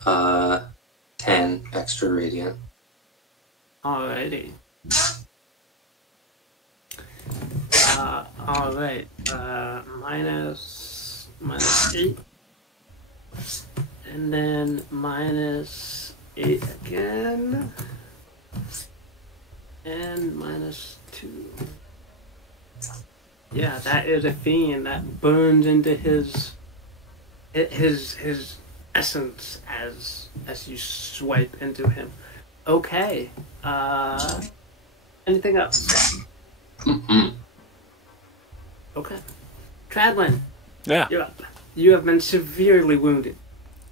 10 extra radiant. Alrighty. Alright. Minus 8. And then minus 8 again. And minus 2. Yeah, that is a fiend that burns into his essence as you swipe into him. Okay. Anything else? Okay. Tradlin, Yeah. you're up. You have been severely wounded.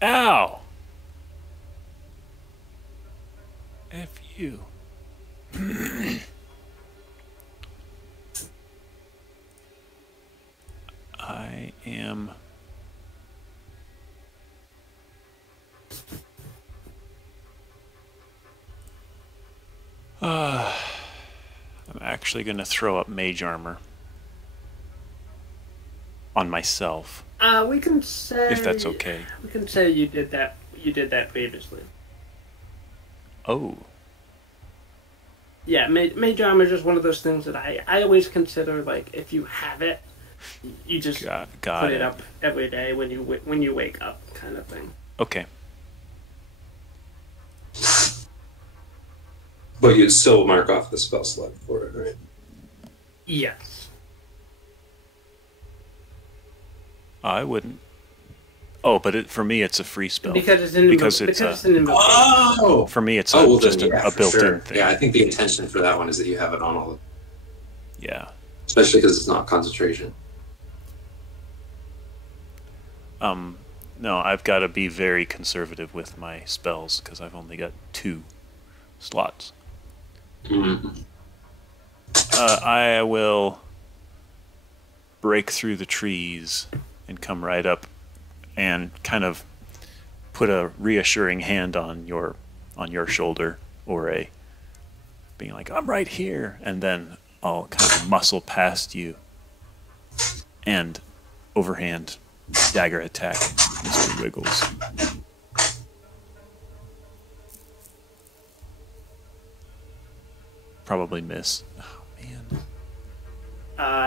Ow! F you. I am... I'm actually going to throw up mage armor on myself, We can say if that's okay. We can say you did that. You did that previously. Oh, Yeah, mage armor is just one of those things that I always consider, like, if you have it, you just got put it. it up every day when you wake up, kind of thing. Okay. But you'd still mark off the spell slot for it, right? Yes. I wouldn't. Oh, but for me, it's a free spell. Because it's an Because it's an invocation. Oh! For me, it's well just then, yeah, a for built-in sure. thing. Yeah, I think the intention for that one is that you have it on all of Yeah. especially because it's not concentration. No, I've got to be very conservative with my spells because I've only got 2 slots. Mm. I will break through the trees and come right up and kind of put a reassuring hand on your shoulder, or being like, I'm right here, and then I'll kind of muscle past you and overhand dagger attack Mr. Wiggles. Probably miss. Oh man.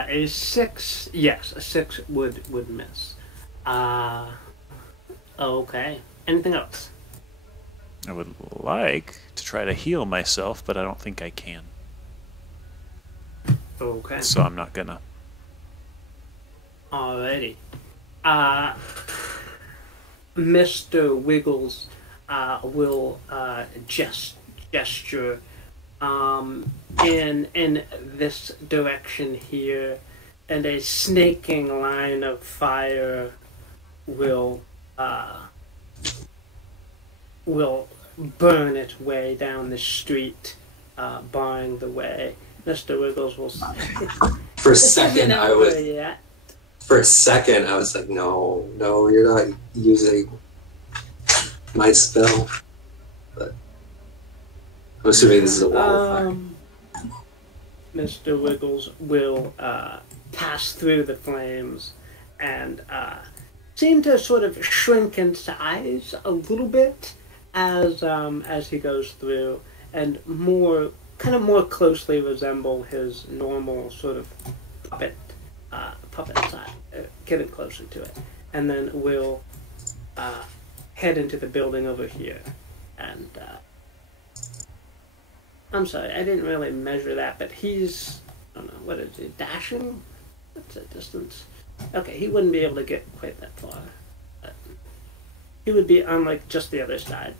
A 6, yes, a 6 would miss. Okay. Anything else? I would like to try to heal myself, but I don't think I can. Okay. So I'm not gonna. Alrighty. Mr. Wiggles will gesture in this direction here, and a snaking line of fire will burn its way down the street, barring the way. Mr. Wiggles will say, For a second, I was. Yeah. For a second, I was like, no, you're not using my spell. But I'm assuming this is a wall of fire. Mr. Wiggles will pass through the flames and seem to sort of shrink in size a little bit as he goes through, and more closely resemble his normal sort of puppet side, getting closer to it, and then we'll head into the building over here. And I'm sorry, I didn't really measure that, but he's, I don't know, what is it, dashing? What's that distance? Okay, he wouldn't be able to get quite that far. But he would be on, like, just the other side,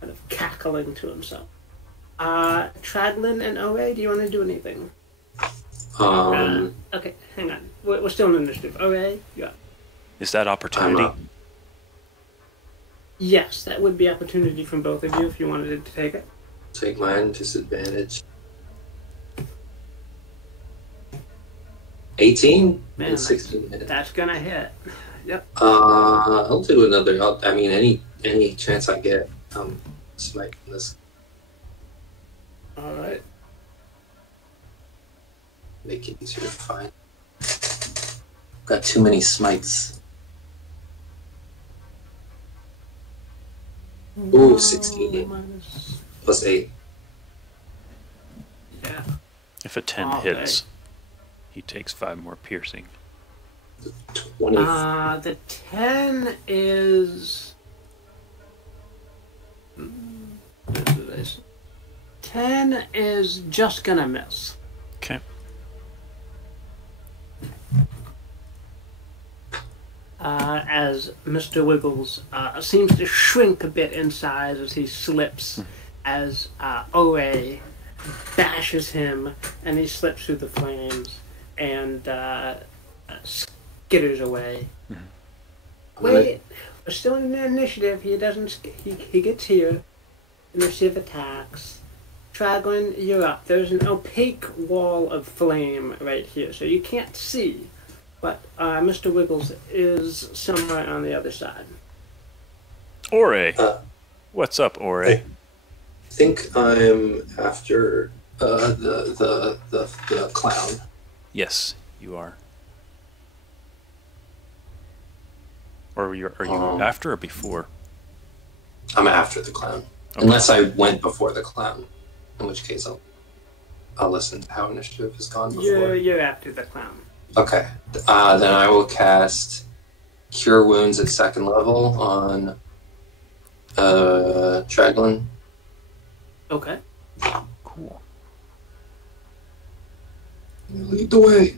kind of cackling to himself. Tradlin and Owe, do you want to do anything? Okay, hang on. We're still in initiative. Owe, you up? Is that opportunity? Yes, that would be opportunity from both of you if you wanted to take it. Take mine, disadvantage. 18 Man, and 16 hit. That's gonna hit. Yep. I'll do another. Any chance I get, smiting this. All right. make it easier to find. Got too many smites. Ooh, 16 minus- plus 8. Yeah. If a 10 Oh, hits, okay. he takes 5 more piercing. 20. The 10 is. This. 10 is just gonna miss. Okay. As Mr. Wiggles seems to shrink a bit in size as he slips, as Ore bashes him, and he slips through the flames and skitters away. Wait, we're still in the initiative. He doesn't. He gets here. Initiative attacks. Traglin, you're up. There's an opaque wall of flame right here, so you can't see. But Mr. Wiggles is somewhere on the other side. Ore! What's up, Ore? I think I'm after the clown. Yes, you are. Or are you after or before? I'm after the clown. Okay. Unless I went before the clown. In which case I'll listen to how initiative has gone before. You're after the clown. Okay. Then I will cast Cure Wounds at 2nd level on Traglin. Okay. Cool. Lead the way.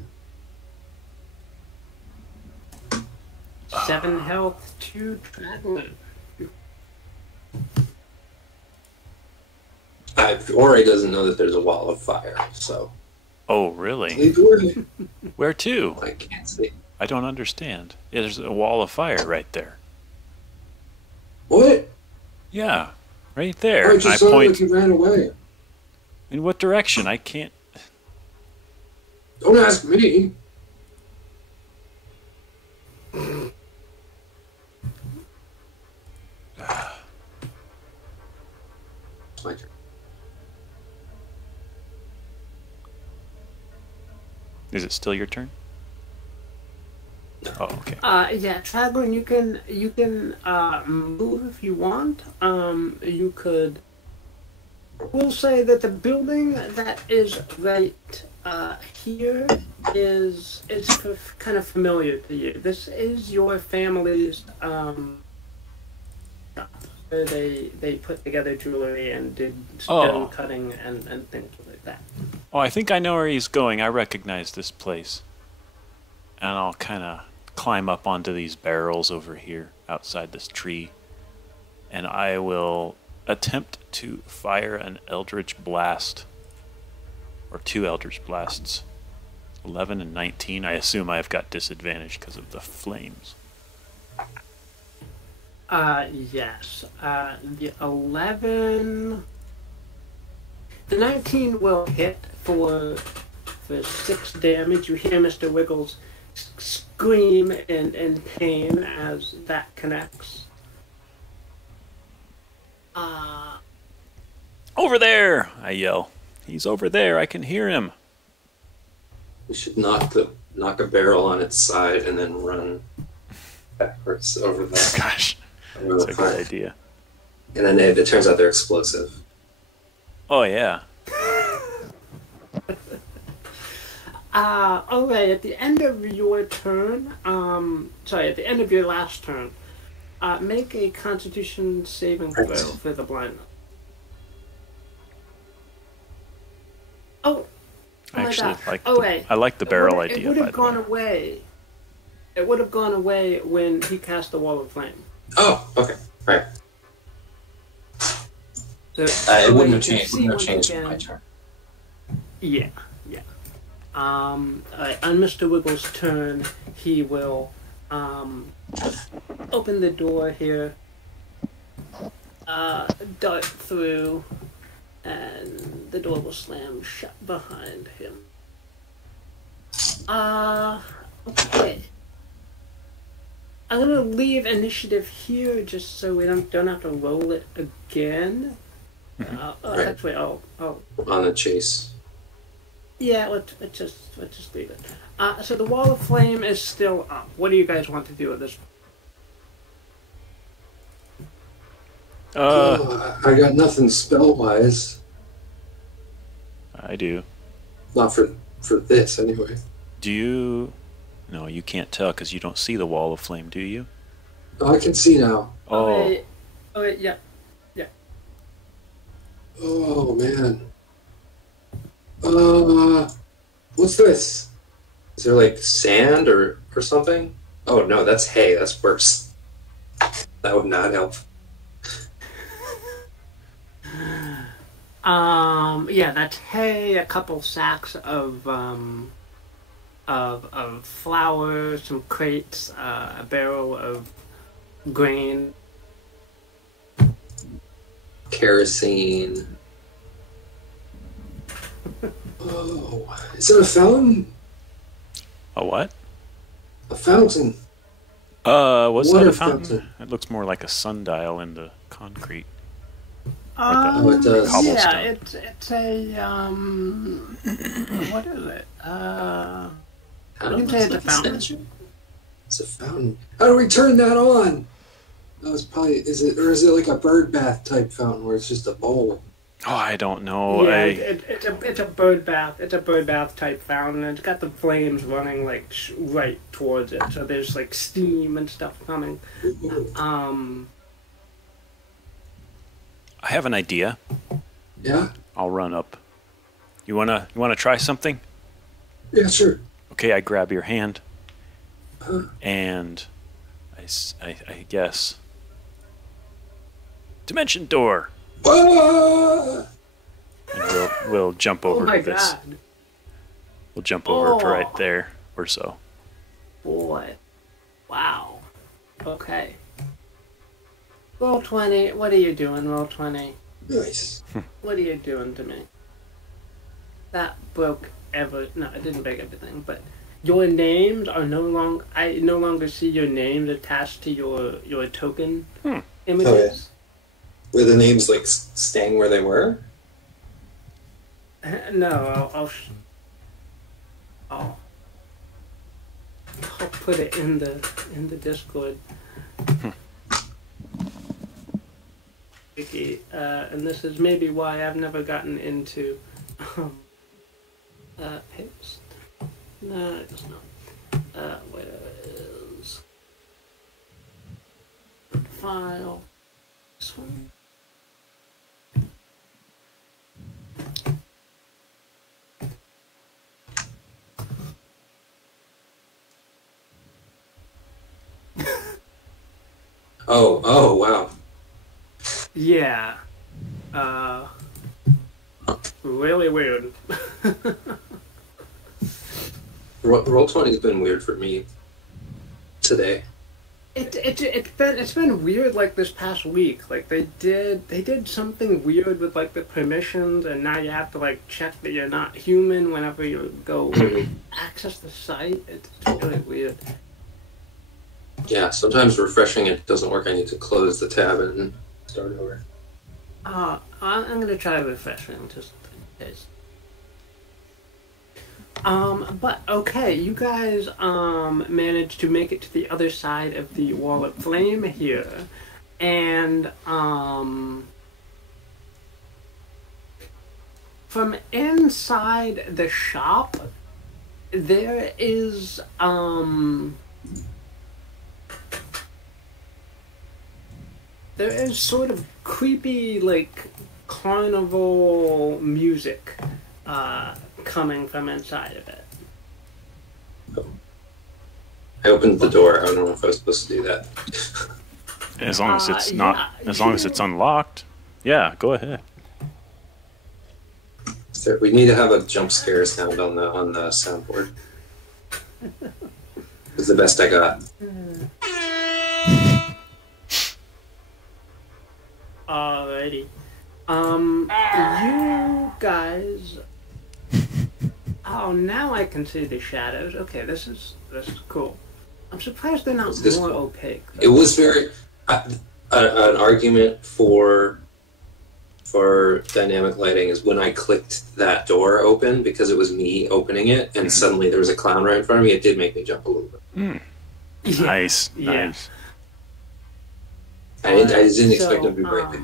7 health to Traglin. Ori doesn't know that there's a wall of fire, so Oh, really? Lead the way. Where to? I can't see. I don't understand. Yeah, there's a wall of fire right there. What? Yeah, right there. I I just saw point like you ran away. in what direction? I can't. Don't ask me. It's my turn. Is it still your turn? No. Oh, okay. Yeah, Traglin, you can move if you want. You could. We'll say that the building that is right here is kind of familiar to you. This is your family's shop where they put together jewelry and did stone cutting and things like that. Oh, I think I know where he's going. I recognize this place. And I'll kind of climb up onto these barrels over here outside this tree. And I will attempt to fire an Eldritch Blast. Or 2 Eldritch Blasts. 11 and 19. I assume I've got disadvantage because of the flames. Yes. The 11... The 19 will hit for 6 damage. You hear Mr. Wiggles scream in pain as that connects. Over there! I yell. He's over there. I can hear him. We should knock a barrel on its side and then run backwards over the Gosh, over that's the a fire. good idea. And then it turns out they're explosive. Oh, yeah. Okay, at the end of your turn, at the end of your last turn, make a Constitution saving throw for the blindness. Oh, I my actually God. like Okay. I like the barrel It idea, would by have the gone way. away. It would have gone away when he cast the wall of flame. Oh, okay. Right. So, It wouldn't have you can changed. see Wouldn't have once changed again- my turn. Yeah. On Mr. Wiggles' turn, he will open the door here, dart through, and the door will slam shut behind him. Okay. I'm gonna leave initiative here just so we don't have to roll it again. Right. Actually, I'll On the chase. Yeah, let's just leave it. So the wall of flame is still up. What do you guys want to do with this? I got nothing spell-wise. I do. Not for this, anyway. Do you? No, you can't tell because you don't see the wall of flame, do you? Oh, I can see now. Oh, Okay, yeah. Oh, man. What's this? Is there like sand or something? Oh no, that's hay. That's worse. That would not help. Yeah, that's hay, a couple sacks of flour, some crates, a barrel of grain. Kerosene. Oh, is it a fountain? a what? A fountain. Was that Water a fountain? fountain. It looks more like a sundial in the concrete. Oh, it does. Cobblestone. Yeah, it's a what is it? I You don't can know, say it's a like fountain. statue. It's a fountain. How do we turn that on? That was probably, is it like a bird bath type fountain where it's just a bowl? Oh, I don't know. Yeah, it's a bird bath. It's a bird bath type fountain. It's got the flames running like right towards it, so there's like steam and stuff coming. I have an idea. Yeah? I'll run up. You wanna try something? Yeah, sure. Okay, I grab your hand, Huh? and I guess dimension door, Ah! and we'll jump Oh over my to this. god, We'll jump over to Oh. right there or so. boy, wow. Okay. Roll 20. What are you doing? Roll 20. Nice. What are you doing to me? That broke no, it didn't break everything, but your names are no longer. I no longer see your names attached to your token images. Were the names like staying where they were? No, I'll put it in the Discord. Wiki, and this is maybe why I've never gotten into paste. No, it's not. Where is file? This one. Oh, wow. Yeah. Really weird. Roll20 has been weird for me today. It's been weird like this past week. Like they did something weird with like the permissions, and now you have to like check that you're not human whenever you go access the site. It's really weird. Yeah, sometimes refreshing it doesn't work. I need to close the tab and start over. I'm gonna try refreshing just in case. But okay, you guys managed to make it to the other side of the wall of flame here, and from inside the shop there is sort of creepy like carnival music coming from inside of it. I opened the door. I don't know if I was supposed to do that. As long as it's not, yeah, as long as it's unlocked. Yeah, go ahead. So we need to have a jump scare sound on the soundboard. It's the best I got. Alrighty. You guys. Oh, now I can see the shadows. Okay, this is cool. I'm surprised they're not This- more opaque. It was very an argument for for dynamic lighting is when I clicked that door open, because it was me opening it, and suddenly there was a clown right in front of me. It did make me jump a little bit. Yeah. Nice, Yeah. nice. I didn't expect him to be right there.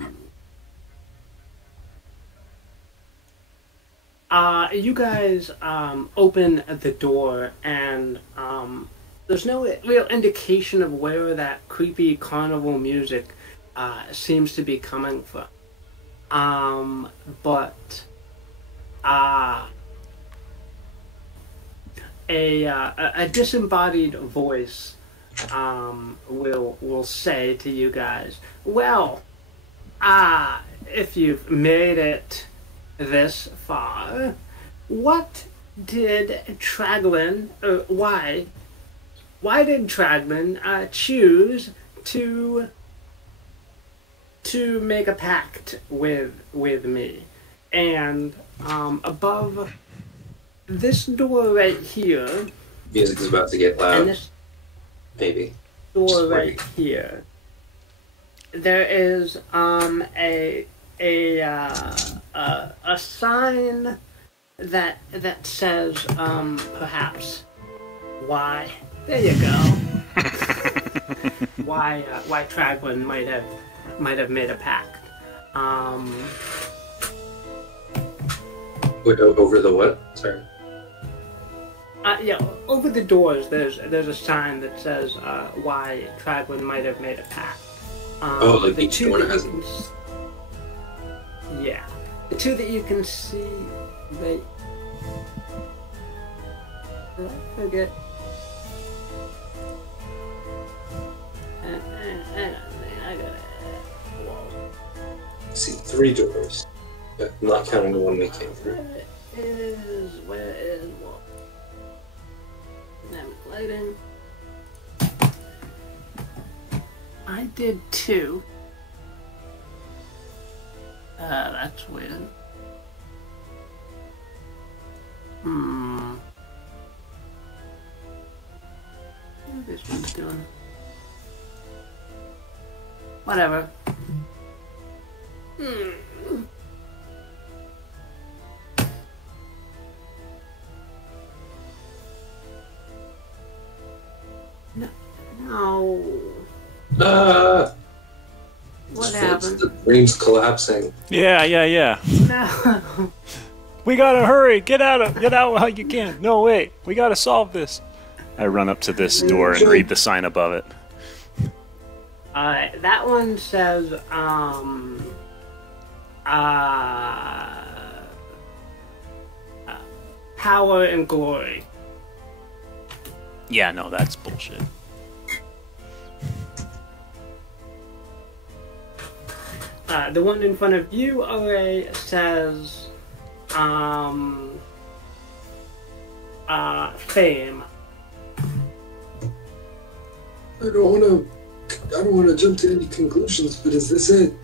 You guys open the door, and there's no real indication of where that creepy carnival music seems to be coming from. But a disembodied voice will say to you guys, "Well, if you've made it this far, what did Traglin, why did Traglin choose to make a pact with me?" And above this door right here, Music is about to get and loud. this Maybe. door right here, there is a sign that says perhaps why. There you go. why Traglin might have made a pact. Wait, over the what? Sorry. Yeah, over the doors there's a sign that says why Traglin might have made a pact. Like the each two door that has. you can yeah, the two that you can see. Did I forget? I got it. I see 3 doors, but I'm not counting the one we came through. Where is what? Dynamic lighting. I did 2. That's weird. What this one's doing? Whatever. No. What happened? The dream's collapsing. Yeah. No. We gotta hurry. Get out while you can. No, wait. We gotta solve this. I run up to this door and read the sign above it. That one says, power and glory. Yeah, no, that's bullshit. The one in front of you, Ray, says, fame. I don't want to jump to any conclusions, but is this it?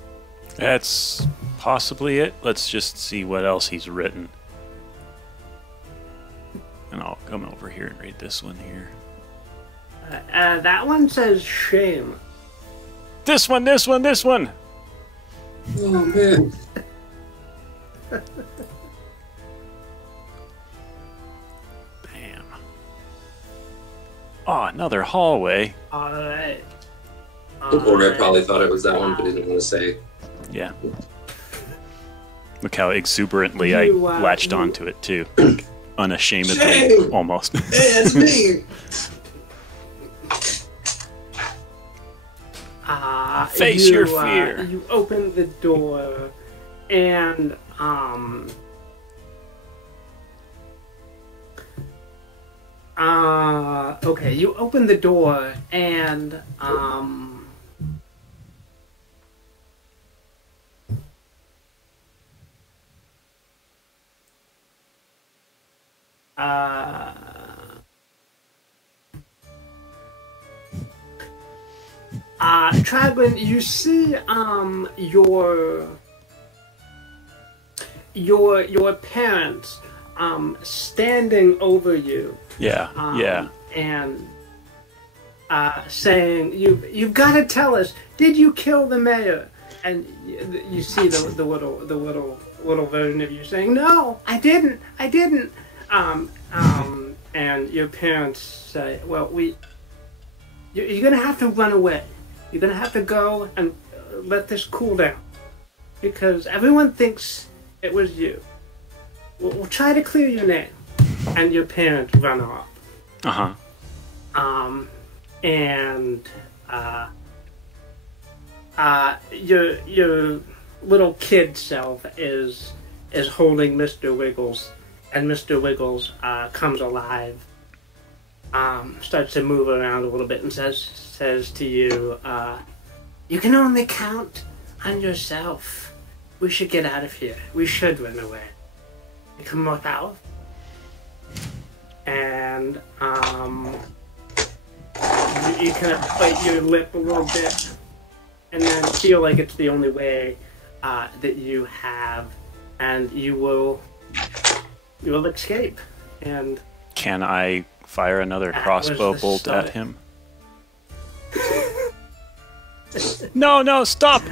That's possibly it. Let's just see what else he's written. And I'll come over here and read this one here. That one says shame. This one! Oh man. Bam. Oh, another hallway. Alright. Or I probably thought it was that one, but didn't want to say. Yeah. Look how exuberantly I latched onto it, too. Unashamedly, Shame! almost. Hey, it's me! Face your fear. You open the door, and okay, you open the door, and Traglin, you see your parents standing over you. Yeah. And saying, "You've got to tell us. Did you kill the mayor?" and you see the little version of you saying, "No, I didn't. And your parents say, "Well, you're gonna have to run away. You're gonna have to go and let this cool down, because everyone thinks it was you. We'll try to clear your name." And your parents run off. And your little kid self is holding Mr. Wiggles, and Mr. Wiggles comes alive, starts to move around a little bit, and says to you, "You can only count on yourself. We should get out of here. We should run away. Become more powerful." And you kind of bite your lip a little bit, and then feel like it's the only way that you have, and you will escape. And can I fire another crossbow bolt at him? No, stop!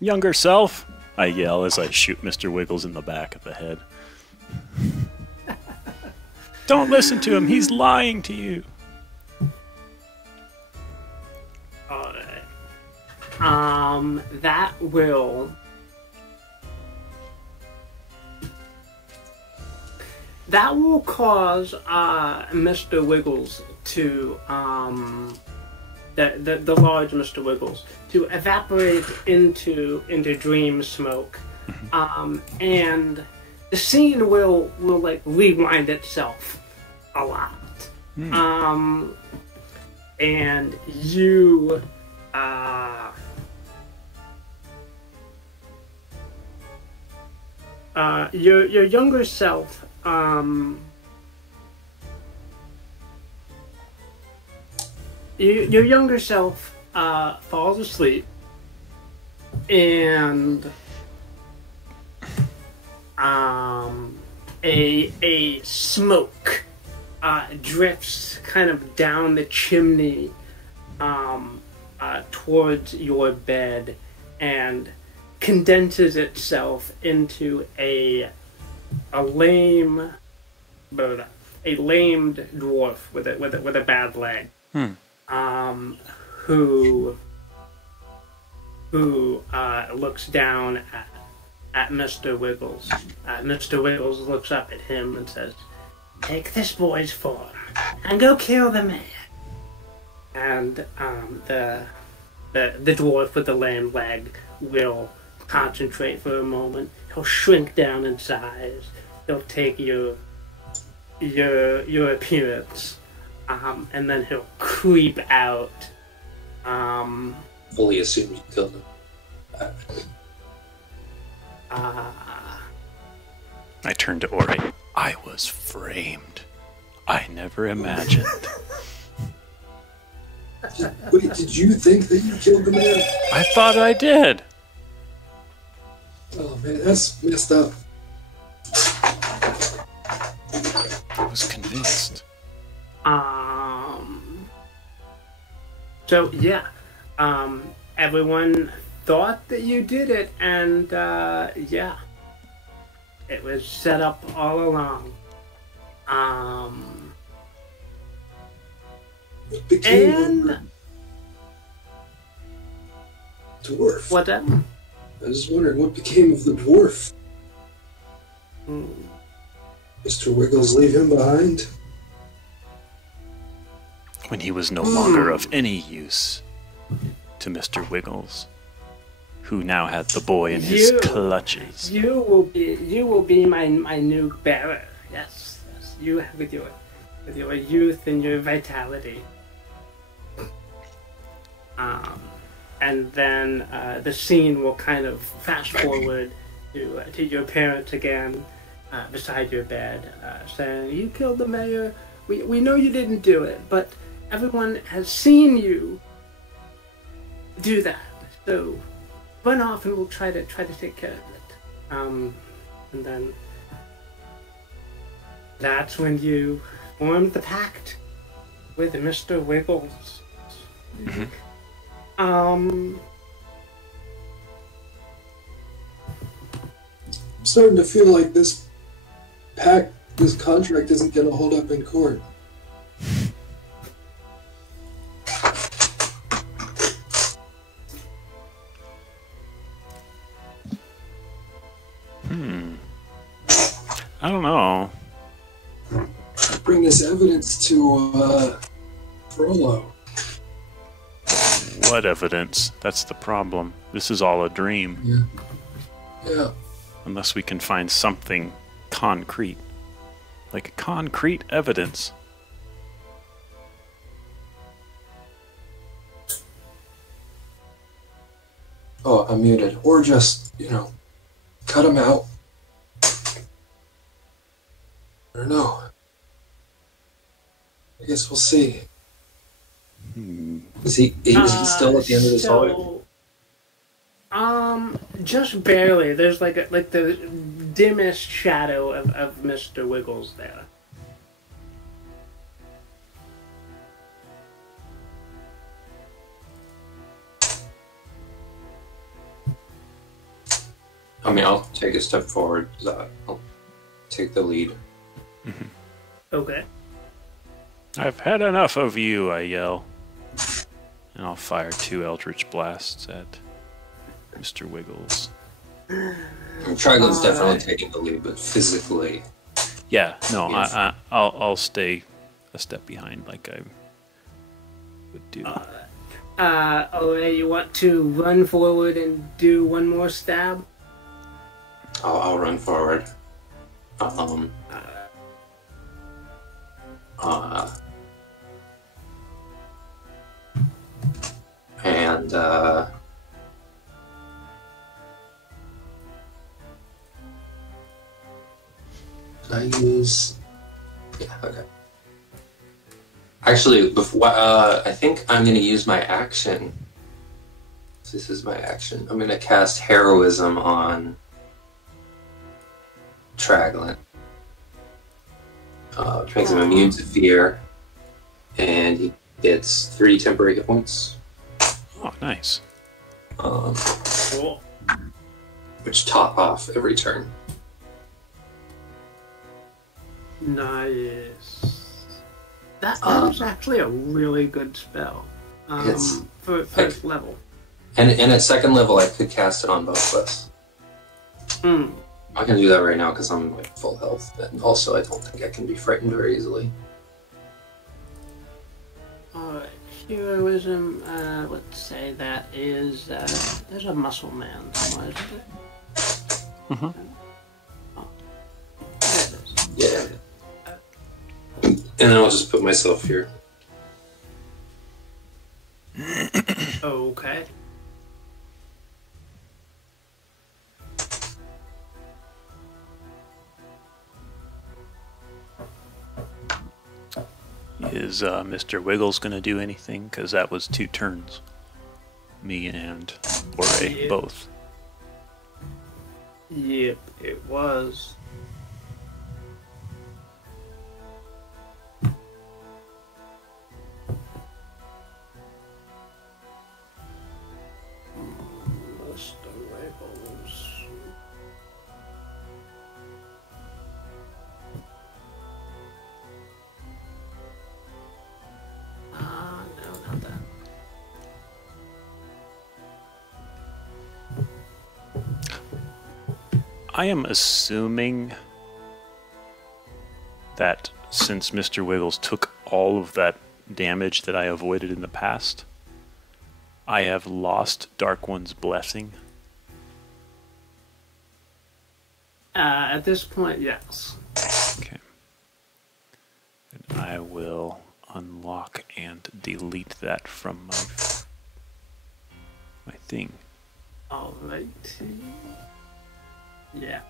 Younger self! I yell as I shoot Mr. Wiggles in the back of the head. Don't listen to him, he's lying to you. Alright. That will cause Mr. Wiggles to the large Mr. Wiggles to evaporate into dream smoke, and the scene will like rewind itself a lot. And you your younger self your younger self falls asleep, and a smoke drifts kind of down the chimney towards your bed and condenses itself into a lamed dwarf with a bad leg, who looks down at Mr. Wiggles. Mr. Wiggles looks up at him and says, "Take this boy's form and go kill the mayor." And the dwarf with the lame leg will concentrate for a moment. He'll shrink down in size. He'll take your appearance, and then he'll creep out. Fully assume you killed him. I turned to Ori. I was framed. I never imagined. Wait, did you think that you killed the man? I thought I did. Oh man, that's messed up. I was convinced. So yeah, everyone thought that you did it, and yeah, it was set up all along. What became And of the dwarf? what that? I was wondering what became of the dwarf. Mr. Wiggles leave him behind? When he was no longer of any use to Mr. Wiggles, who now had the boy in his clutches. You will be my new bearer. Yes, you with your youth and your vitality. And then the scene will kind of fast forward to your parents again, beside your bed, saying, "You killed the mayor. We know you didn't do it, but everyone has seen you do that. So run off, and we'll try to take care of it." And then that's when you formed the pact with Mr. Wiggles. I'm starting to feel like this contract isn't going to hold up in court. I don't know. Bring this evidence to Frollo. What evidence? That's the problem. This is all a dream. Yeah. Unless we can find something concrete. Like concrete evidence. Oh, I'm muted. Or just, cut him out. I don't know. I guess we'll see. Is he still at the end of this hallway? Just barely. There's like the dimmest shadow of Mr. Wiggles there. I mean, I'll take a step forward. I'll take the lead. Okay. I've had enough of you, I yell. And I'll fire 2 Eldritch Blasts at Mr. Wiggles. Trigon's definitely taking the lead, but physically... Yeah, no, Yes. I'll stay a step behind like I would do. You want to run forward and do one more stab? I'll run forward. And I use... Yeah, okay. Actually, before, I think I'm going to use my action. This is my action. I'm going to cast Heroism on Traglin. Which makes him immune to fear. And he gets 3 temporary hit points. Oh, nice. Cool. Which top off every turn. Nice. That was actually a really good spell. For first level. And at second level, I could cast it on both of us. Hmm. I can do that right now because I'm like full health, and also I don't think I can be frightened very easily. Alright, heroism, let's say that is, there's a muscle man somewhere, isn't there? Mm-hmm. Oh, there it is. Yeah. And then I'll just put myself here. Okay. Is Mr. Wiggles going to do anything? Because that was 2 turns. Me and Ore, Yeah. both. Yep, it was. Mr. Wiggles. No, not that. I am assuming that since Mr. Wiggles took all of that damage that I avoided in the past, I have lost Dark One's blessing. At this point, yes. Okay. And I will unlock and delete that from my thing. Alright. Yeah.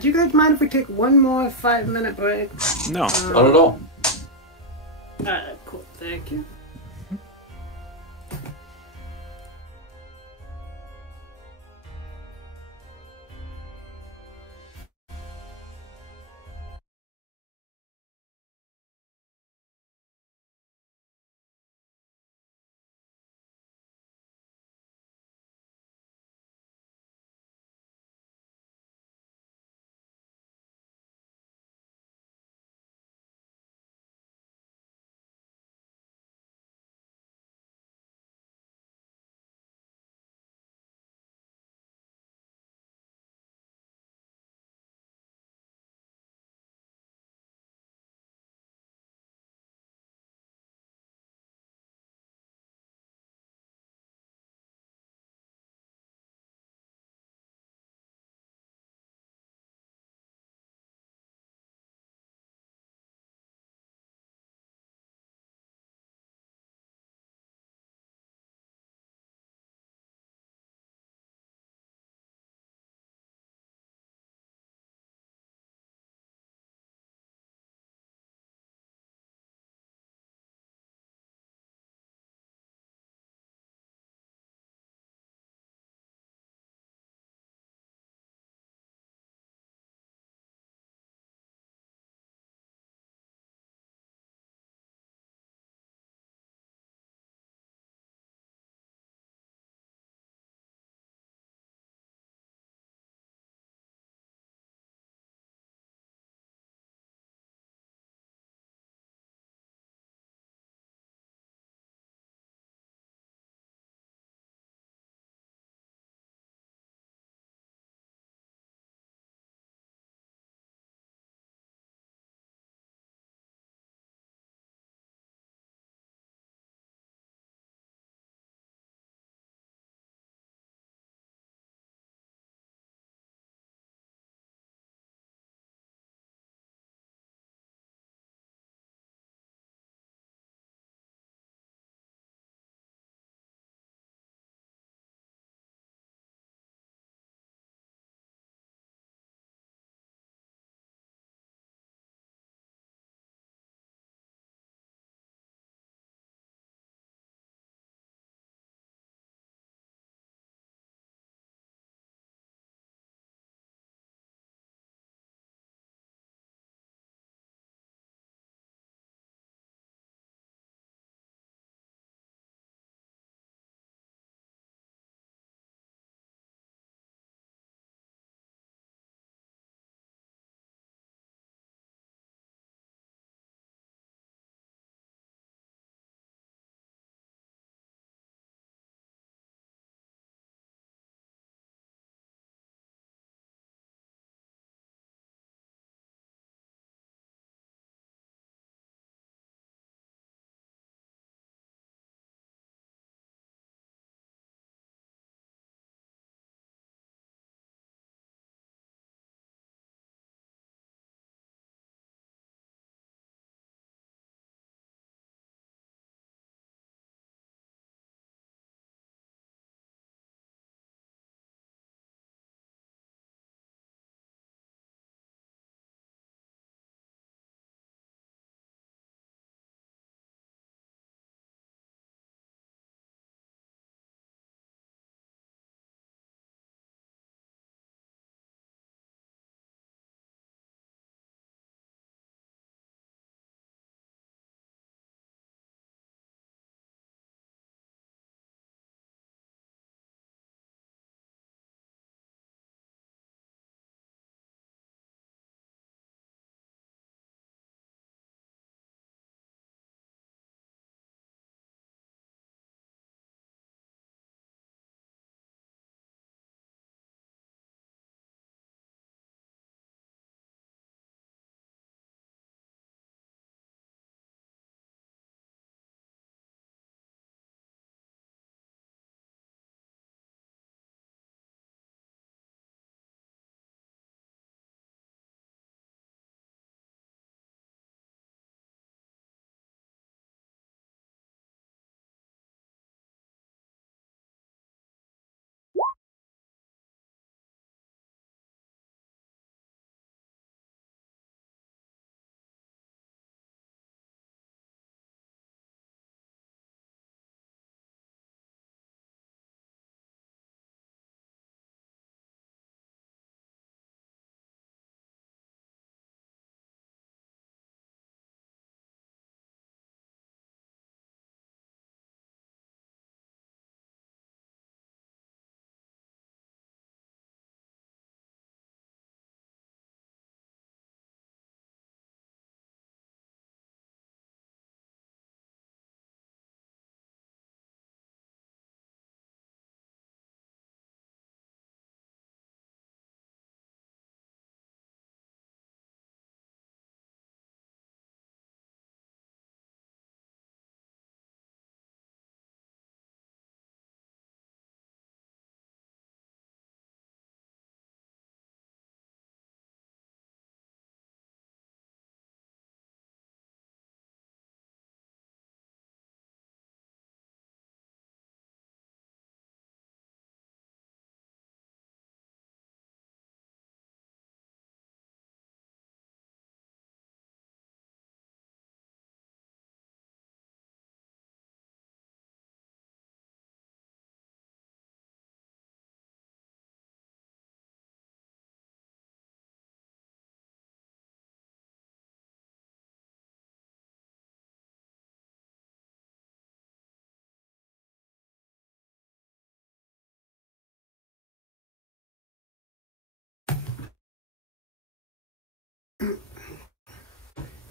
Do you guys mind if we take one more 5-minute break? No. Not at all. Cool, thank you.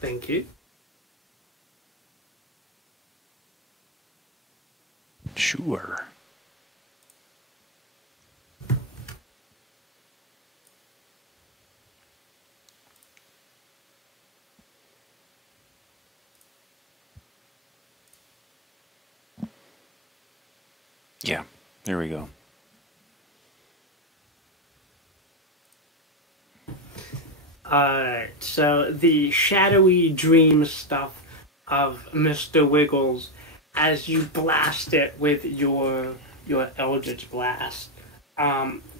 Thank you. Sure. Yeah, there we go. Alright, so the shadowy dream stuff of Mr. Wiggles, as you blast it with your Eldritch Blast,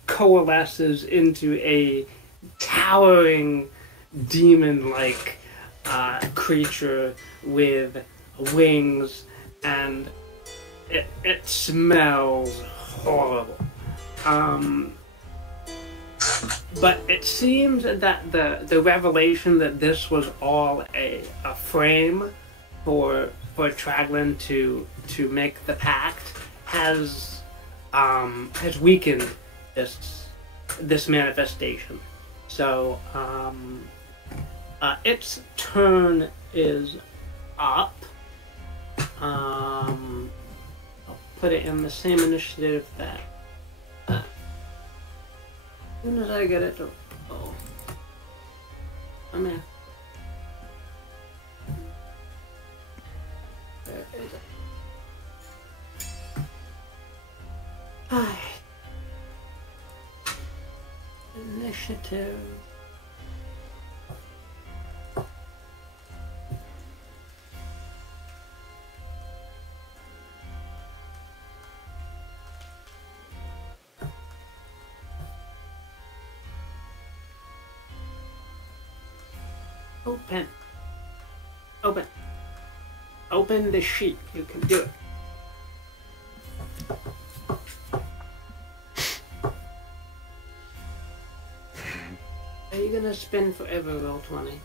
coalesces into a towering demon-like creature with wings, and it smells horrible. But it seems that the revelation that this was all a frame for Traglin to make the pact has weakened this manifestation. So its turn is up. I'll put it in the same initiative that. As soon as I get it to. Oh. I'm in. Where is it? Hi. Initiative. Open. Open. Open the sheet. You can do it. Are you gonna spin forever, roll 20?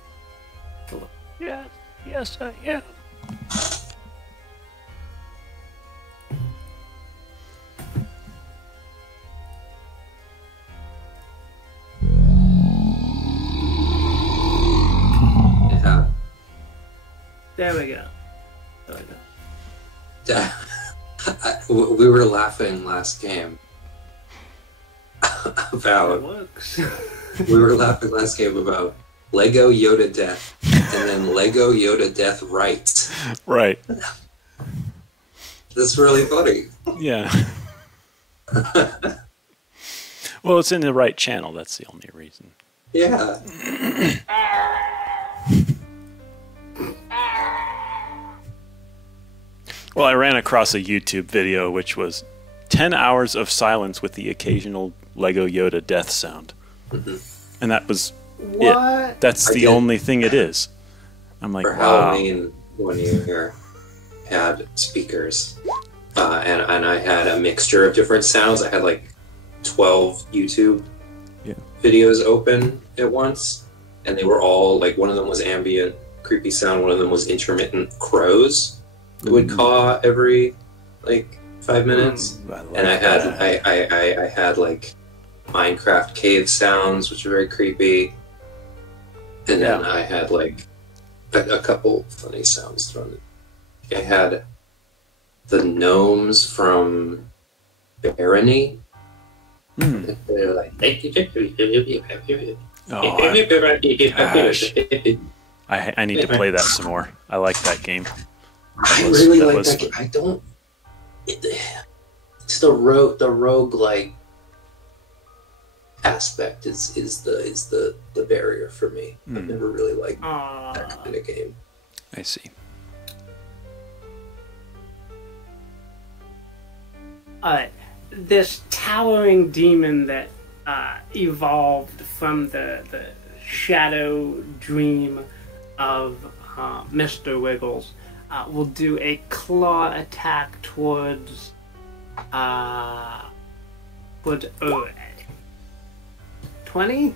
Yes, yes, I am. There we go. We were laughing last game about. It works. We were laughing last game about Lego Yoda death and then Lego Yoda death right. Right. That's really funny. Yeah. Well, it's in the right channel. That's the only reason. Yeah. Well, I ran across a YouTube video which was 10 hours of silence with the occasional Lego Yoda death sound. Mm-hmm. And that was What? it. That's the only thing it is. I'm like, For wow. Halloween, one year had speakers, and I had a mixture of different sounds. I had like 12 YouTube videos open at once, and they were all like, one of them was ambient, creepy sound, one of them was intermittent crows that would caw every like 5 minutes, and I had like Minecraft cave sounds, which are very creepy, and then I had like a couple funny sounds thrown in. I had the gnomes from Barony. They're like, I need to play that some more. I like that game. I really like that game. I don't. It's the roguelike aspect is the barrier for me. I've never really liked that kind of game. I see. This towering demon that evolved from the shadow dream of Mr. Wiggles will do a claw attack towards Ure. 20?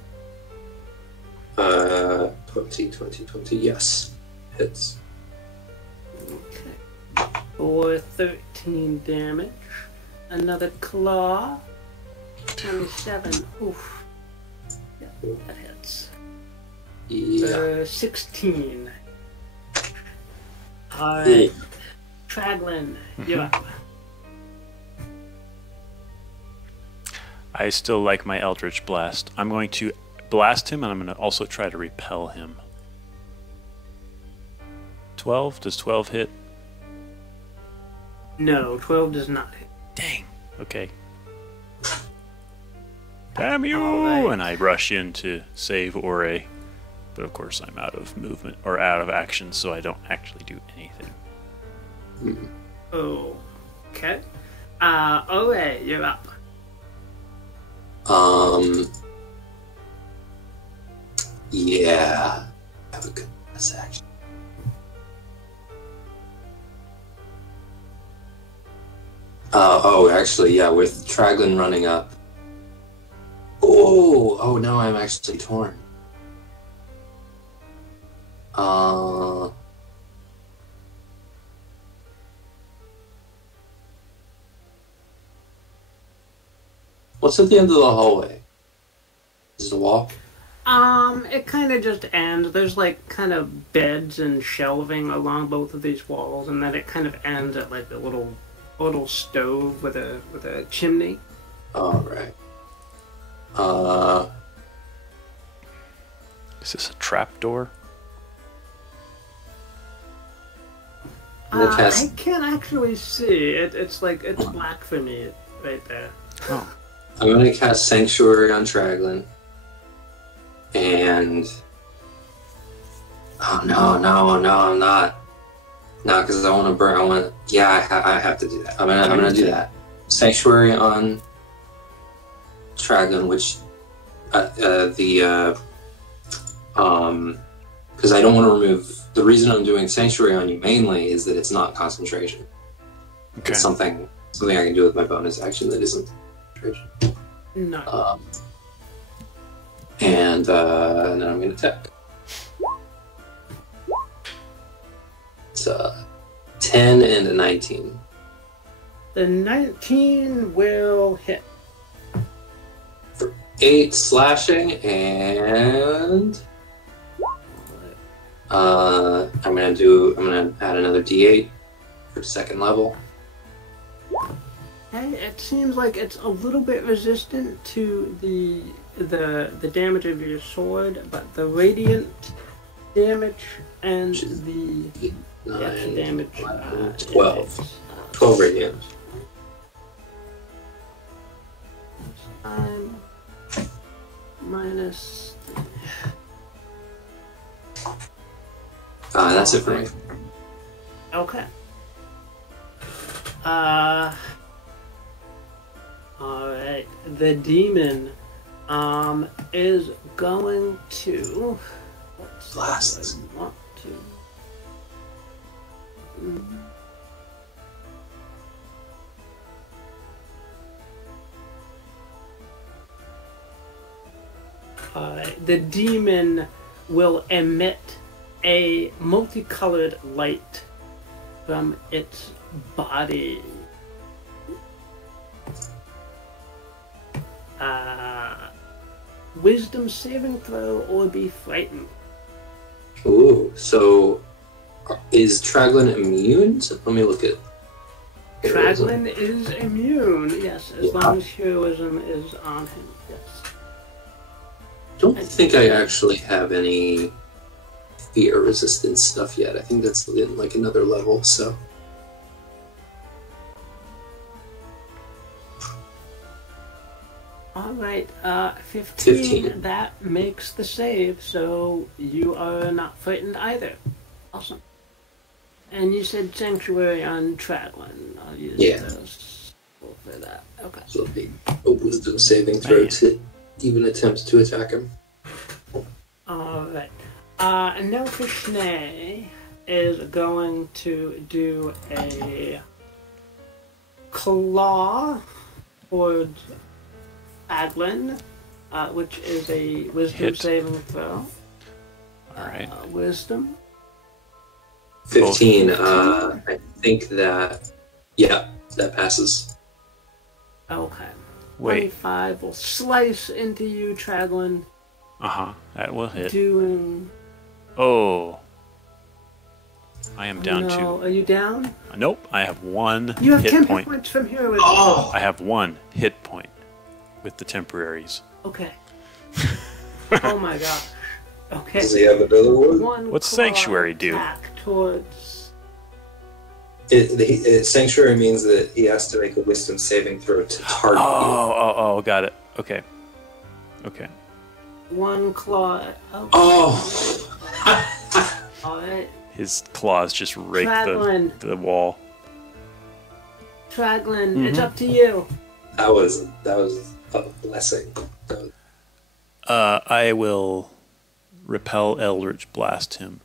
20, yes. Hits. Okay. For 13 damage. Another claw. 27. Oof. Yeah, that hits. Yeah. 16. Alright. Traglin, you're up. I still like my Eldritch Blast. I'm going to blast him, and I'm going to also try to repel him. 12? Does 12 hit? No, 12 does not hit. Dang. Okay. Damn you! Alright. And I rush in to save Ore. But of course I'm out of movement, or out of action, so I don't actually do anything. Okay. Ore, you're up. Yeah. Have a good bonus action. Actually, yeah, with Traglin running up. Oh, now I'm actually torn. What's at the end of the hallway? Is it a wall? It kind of just ends. There's like kind of beds and shelving along both of these walls, and then it kind of ends at like a little stove with a chimney. All right. Is this a trap door? We'll cast- I can't actually see. It's black for me right there. Oh. I'm gonna cast Sanctuary on Traglin. And no, I'm not. No, because I want to burn. I have to do that. I'm gonna do that. Sanctuary on Traglin, which because I don't want to remove. The reason I'm doing Sanctuary on you mainly is that it's not concentration. Okay. It's something I can do with my bonus action that isn't concentration. No. And then I'm going to attack. It's 10 and a 19. The 19 will hit. For 8 slashing, and I'm gonna add another D8 for the second level. Hey, it seems like it's a little bit resistant to the damage of your sword, but the radiant damage and the 9, damage 12. 12 radiant. Minus. That's it for me. Okay. Alright. The demon is going to Blast. want to. Alright. The demon will emit a multicolored light from its body. Wisdom saving throw or be frightened. Ooh, so is Traglin immune? So let me look at Traglin is immune, yes, as long as heroism is on him, yes. Don't think I actually have any fear resistance stuff yet. I think that's in like another level, so. Alright, 15, 15. That makes the save, so you are not frightened either. Awesome. And you said Sanctuary on Traglin. I'll use those for that. Okay. So it'll be a wisdom saving throw to even attempt to attack him. Alright. And now for Schnee is going to do a claw towards Traglin, which is a wisdom saving throw. Alright. Wisdom. 15. I think that. Yeah, that passes. Okay. Wait. 25 will slice into you, Traglin. That will hit. Doing. Oh. I am down no. to... Are you down? Nope, I have 1 You have hit 10 point. points from heroism. Oh! I have 1 hit point with the temporaries. Okay. Oh my gosh. Okay. Does he have another one? What's claw Sanctuary do? attack towards... Sanctuary means that he has to make a wisdom saving throw to target you. Oh, got it. Okay. Okay. 1 claw... Oh! Alright. His claws just rake Traglin. the wall. Traglin, it's up to you. That was a blessing. I will repel Eldritch Blast him.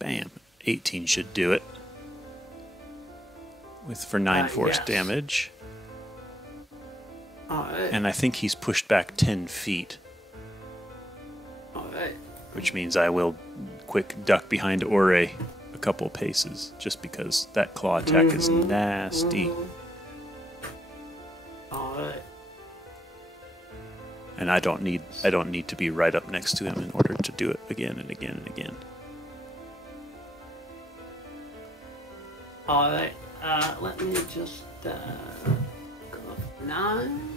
Bam. 18 should do it. For 9 force yes. damage. Alright. And I think he's pushed back 10 feet. Alright. Which means I will quick duck behind Ore a couple paces, just because that claw attack is nasty. Alright. And I don't need to be right up next to him in order to do it again and again and again. Alright. Let me just go 9.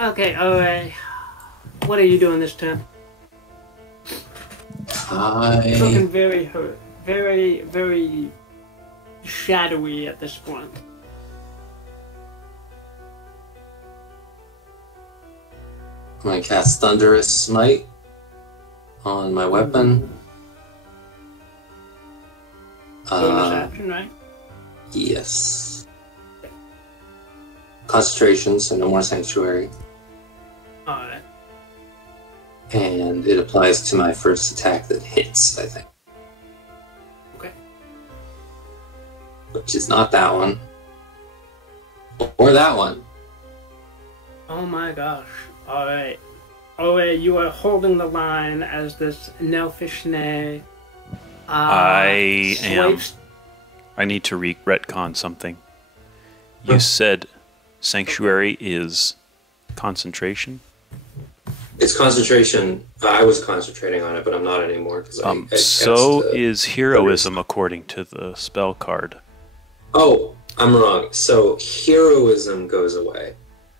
Okay, alright. What are you doing this turn? Looking very hurt. Very, very shadowy at this point. I'm going to cast Thunderous Smite on my weapon. Bonus action, right? Yes. Concentration, so no more Sanctuary. Alright. And it applies to my first attack that hits, I think. Okay. Which is not that one. Or that one. Oh my gosh. Alright. Alright, you are holding the line as this Nelfishne I swipes. need to retcon something. You said Sanctuary is concentration? It's concentration. I was concentrating on it, but I'm not anymore. So is heroism according to the spell card. Oh, I'm wrong. So heroism goes away.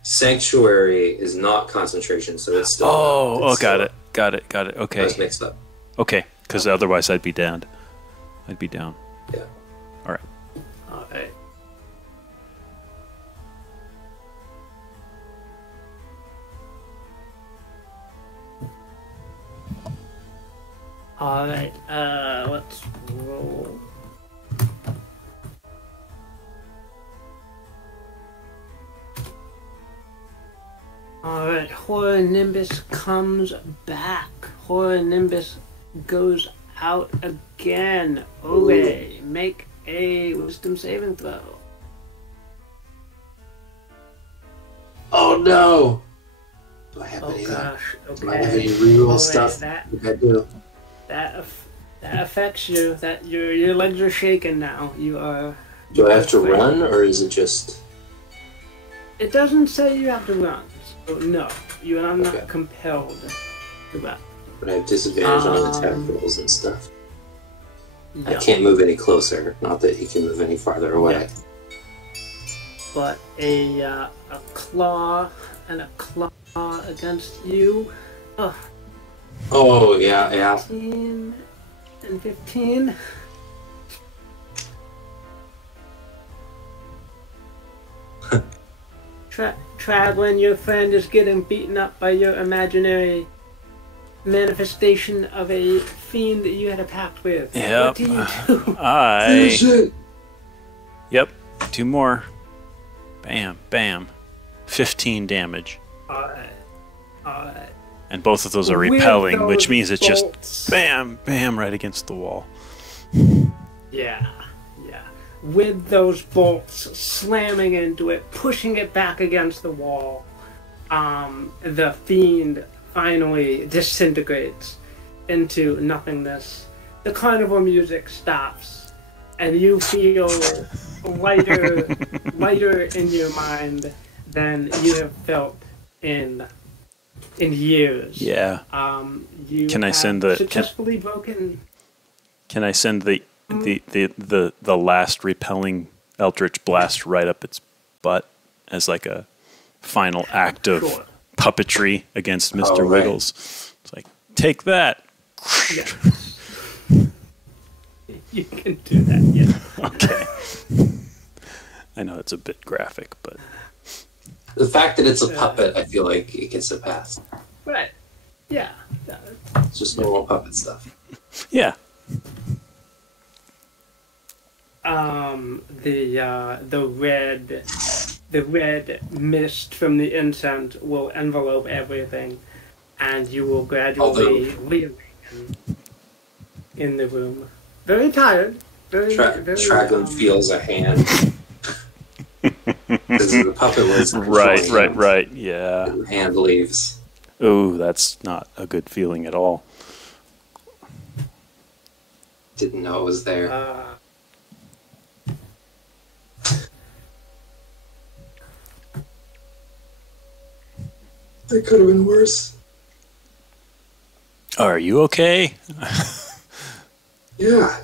Sanctuary is not concentration, so it's still... Got it. Okay. I was mixed up. Okay, because otherwise I'd be down. Yeah. All right. Alright. Alright, let's roll. Alright, Horror Nimbus comes back. Horror Nimbus goes out again. Okay, make a wisdom saving throw. Oh no! Do I have Oh any? gosh, Do I have any okay. reroll stuff? That I do. affects you. That your legs are shaking now. You are. Do I have to run, or is it just? It doesn't say you have to run. So no, you are not Okay. compelled to run. But I have disadvantage on attack rolls and stuff. I Yeah. can't move any closer. Not that he can move any farther away. Yeah. But a claw and a claw against you. Ugh. Oh yeah. 15 and 15. Traveling, your friend is getting beaten up by your imaginary manifestation of a fiend that you had a pact with. Yep. What do you do? Finish it! Yep. 2 more. Bam, bam. 15 damage. Alright. And both of those are repelling, which means it's just bam, bam, right against the wall. Yeah. With those bolts slamming into it, pushing it back against the wall, the fiend finally disintegrates into nothingness. The carnival music stops, and you feel lighter in your mind than you have felt in years. Yeah. You Can I have send the- successfully broken? Can I send the last repelling Eldritch Blast right up its butt as like a final act of Sure. puppetry against Mr. Oh, right. Wiggles? It's like, take that. Yeah. You can do that, yeah. Okay. I know it's a bit graphic, but The fact that it's a puppet, I feel like it gets a pass. Right. Yeah. It's just normal puppet stuff. yeah. The red mist from the incense will envelope everything, and you will gradually reawaken in the room. Very tired. Very. Traglin feels a hand. Because the puppet was Right. Yeah. and the hand leaves. Oh, that's not a good feeling at all. Didn't know it was there. That could have been worse. Are you okay? Yeah.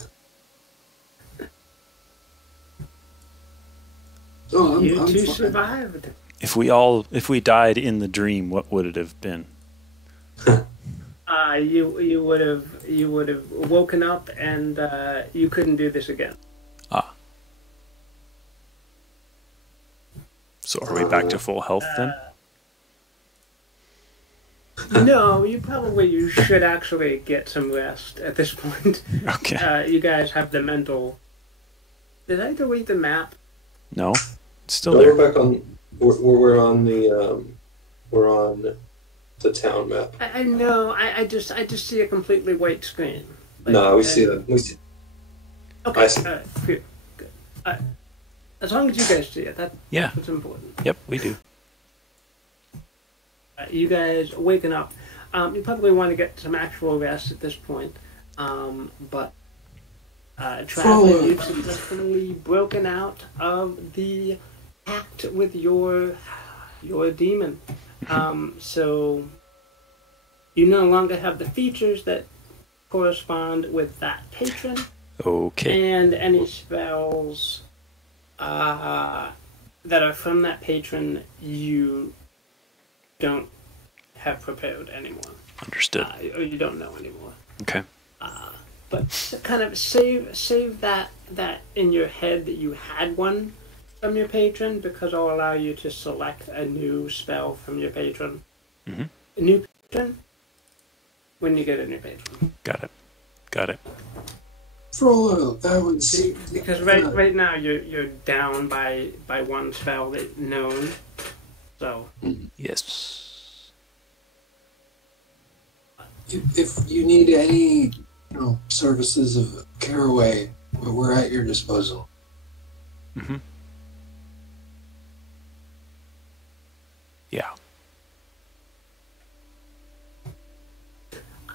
Oh, You I'm two fine. survived. If we died in the dream, what would it have been? You would have woken up and you couldn't do this again. So are we back to full health then? No, you should actually get some rest at this point. Okay. You guys have the mental. Did I delete the map? No, it's still No, there. we're back on. We're on the. We're on the town map. I know. I just see a completely white screen. No, we see that. We see. Okay. I see. Good. As long as you guys see it, Yeah. that's important. Yep, we do. You guys waking up. You probably want to get some actual rest at this point. But Traveler, you've successfully broken out of the pact with your demon. So you no longer have the features that correspond with that patron. Okay. And any spells that are from that patron, you don't have prepared anymore. Understood. Or you don't know anymore. Okay. But to kind of save that in your head that you had one from your patron, because I'll allow you to select a new spell from your patron. Mm-hmm. A new patron when you get a new patron. Got it. Frollo, that was Because right now you're down by one spell that known. So Yes. if you need any, services of Caraway, we're at your disposal. Mm-hmm. Yeah.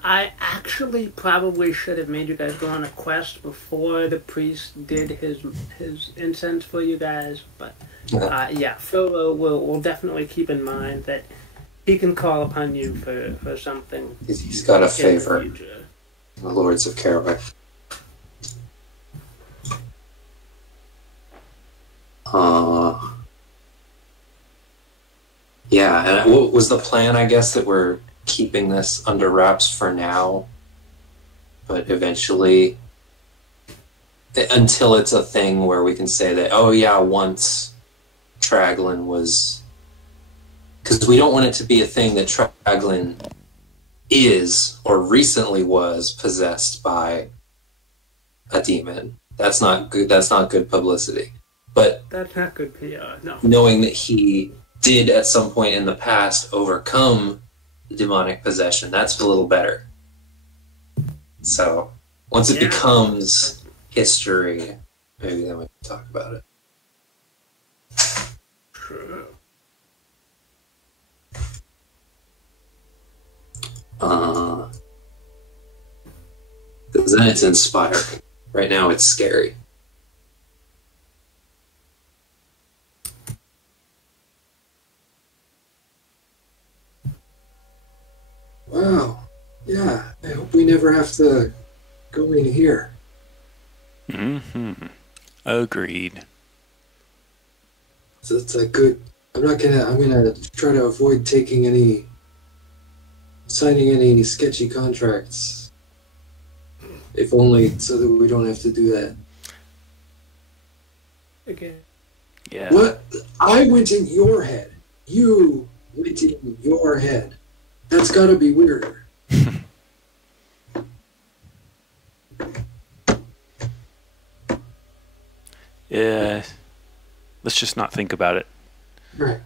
I actually probably should have made you guys go on a quest before the priest did his incense for you guys, but yeah, Frollo will definitely keep in mind that he can call upon you for something. He's got a in the favor. future. The Lords of Caraway. Yeah, and what was the plan? I guess that we're keeping this under wraps for now, but eventually, until it's a thing where we can say that, oh yeah, once Traglin was, because we don't want it to be a thing that Traglin is or recently was possessed by a demon. That's not good. That's not good publicity. But That's not good PR. No. knowing that he did at some point in the past overcome the demonic possession, that's a little better. So once it becomes history, maybe then we can talk about it. True. Because then it's inspiring. Right now it's scary. Wow. Yeah, I hope we never have to go in here. Mm-hmm. Agreed. So it's like good. I'm gonna try to avoid signing any sketchy contracts. If only so that we don't have to do that. Okay. Yeah. What? I went in your head. You went in your head. That's gotta be weirder. Yeah. Let's just not think about it. Right.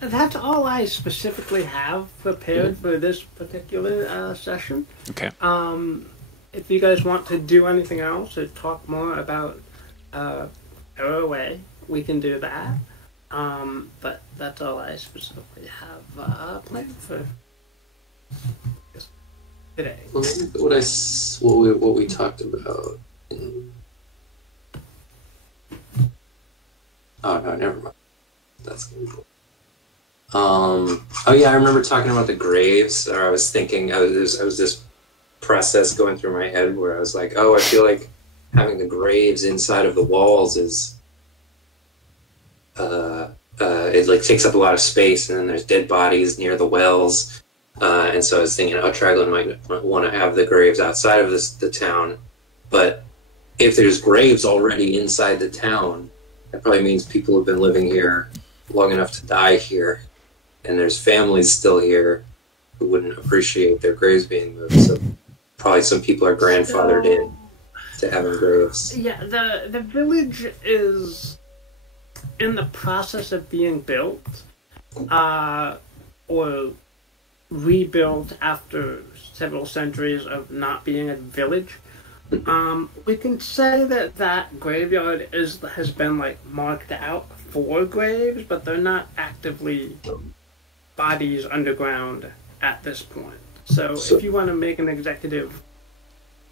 That's all I specifically have prepared for this particular session. Okay. If you guys want to do anything else or talk more about Arrowway, we can do that. But that's all I specifically have planned for today. Well, what we talked about. Oh no, never mind. That's gonna be cool. Oh yeah, I remember talking about the graves. Or I was thinking, I was this process going through my head where I was like, oh, I feel like having the graves inside of the walls is, it like takes up a lot of space, and then there's dead bodies near the wells. And so I was thinking, oh, Traglin might want to have the graves outside of the town. But if there's graves already inside the town, that probably means people have been living here long enough to die here. And there's families still here who wouldn't appreciate their graves being moved. So probably some people are grandfathered in to having graves. Yeah, the village is in the process of being built, or rebuilt after several centuries of not being a village. We can say that graveyard has been like marked out for graves, but they're not actively bodies underground at this point. So if you want to make an executive,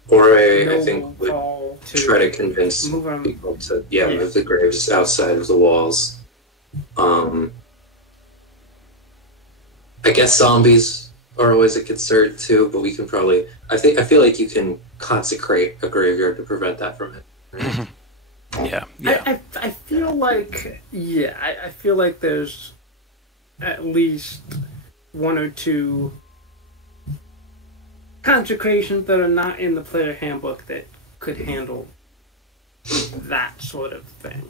or I think would call to try to convince people to move the graves outside of the walls. I guess zombies are always a concern too, but we can probably I feel like you can consecrate a graveyard to prevent that from happening. Yeah. I feel like I feel like there's at least one or two consecrations that are not in the player handbook that could handle that sort of thing.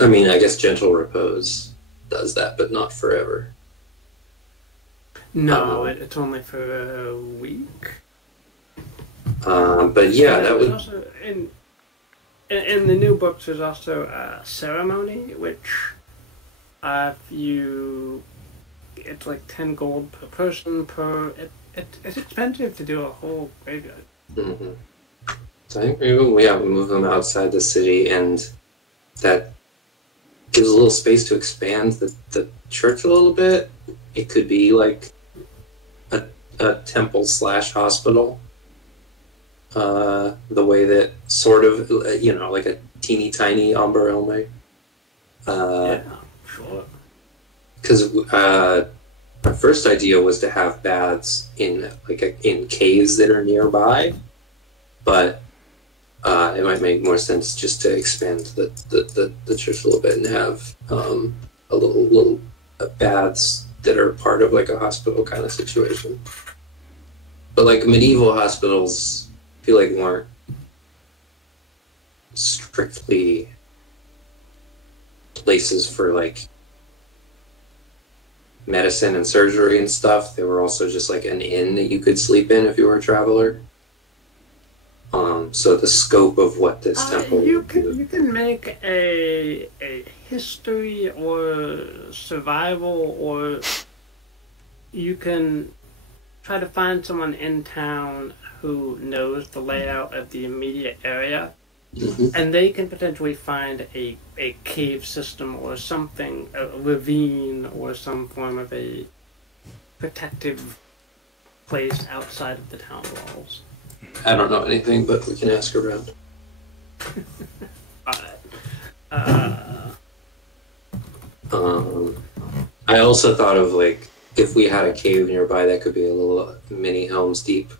I mean, I guess Gentle Repose does that, but not forever. No, it's only for a week. But yeah, that would also in the new books. There's also a ceremony, which it's like 10 gold per person per. It's expensive to do a whole graveyard. Mm-hmm. So I think maybe we move them outside the city, and that gives a little space to expand the church a little bit. It could be like a temple / hospital. The way that sort of, like a teeny tiny Umber Elme. Yeah, sure. Because my first idea was to have baths in caves that are nearby, but it might make more sense just to expand the church a little bit and have a little baths that are part of like a hospital kind of situation. But like medieval hospitals, I feel like weren't strictly places for like medicine and surgery and stuff. They were also just like an inn that you could sleep in if you were a traveler. So the scope of what this temple you can make a history or survival, or you can try to find someone in town who knows the layout of the immediate area, and they can potentially find a cave system or something, a ravine or some form of a protective place outside of the town walls. I don't know anything, but we can ask around. I also thought of like if we had a cave nearby, that could be a little mini Helm's Deep,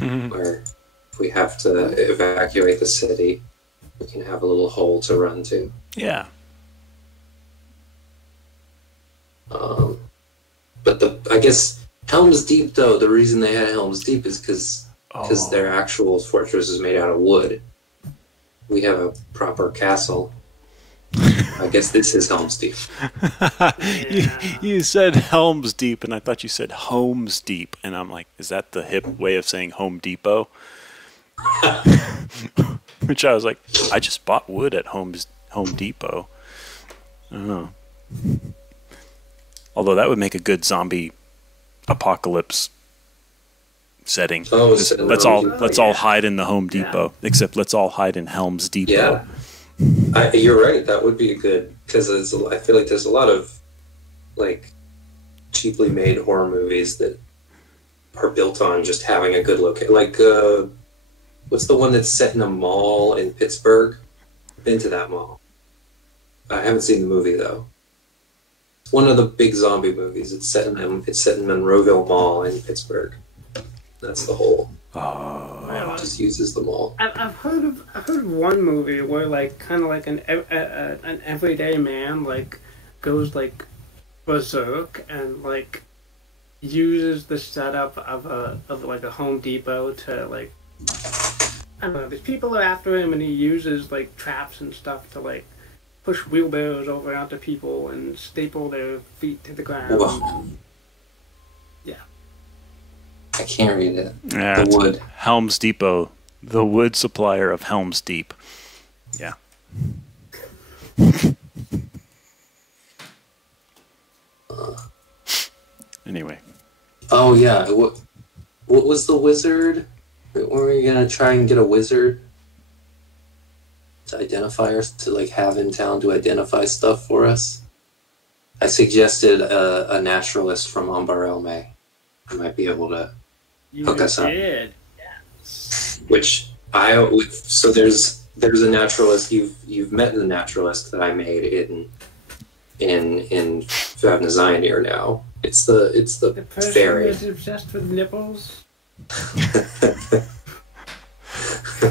where if we have to evacuate the city, we can have a little hole to run to. Yeah. But I guess Helm's Deep, though, the reason they had Helm's Deep is because their actual fortress is made out of wood. We have a proper castle. I guess this is Helm's Deep. You said Helm's Deep, and I thought you said Home's Deep, and I'm like, is that the hip way of saying Home Depot? Which I was like, I just bought wood at Home Depot. I don't know. Although that would make a good zombie apocalypse setting. Oh, let's all hide in the Home Depot, except let's all hide in Helm's Depot. Yeah. You're right. That would be a good, because I feel like there's a lot of like cheaply made horror movies that are built on just having a good location. Like, what's the one that's set in a mall in Pittsburgh? I've been to that mall. I haven't seen the movie though. It's one of the big zombie movies. It's set in Monroeville Mall in Pittsburgh. That's the whole. Well, Just uses the mall. I've heard of one movie where like kind of like an everyday man like goes like berserk and like uses the setup of like a Home Depot to like, I don't know, these people are after him and he uses like traps and stuff to like push wheelbarrows over onto people and staple their feet to the ground. Whoa. Yeah. I can't read it. Yeah, The wood. Helm's Depot, the wood supplier of Helm's Deep. Yeah. Anyway. Oh yeah. What was the wizard? Were we gonna try and get a wizard to identify us, to like have in town to identify stuff for us? I suggested a naturalist from Umbarelme. I might be able to hook us up. Did. Yes. Which so there's a naturalist. You've met the naturalist that I made in Favna Zionir now. It's the person fairy. is obsessed with nipples.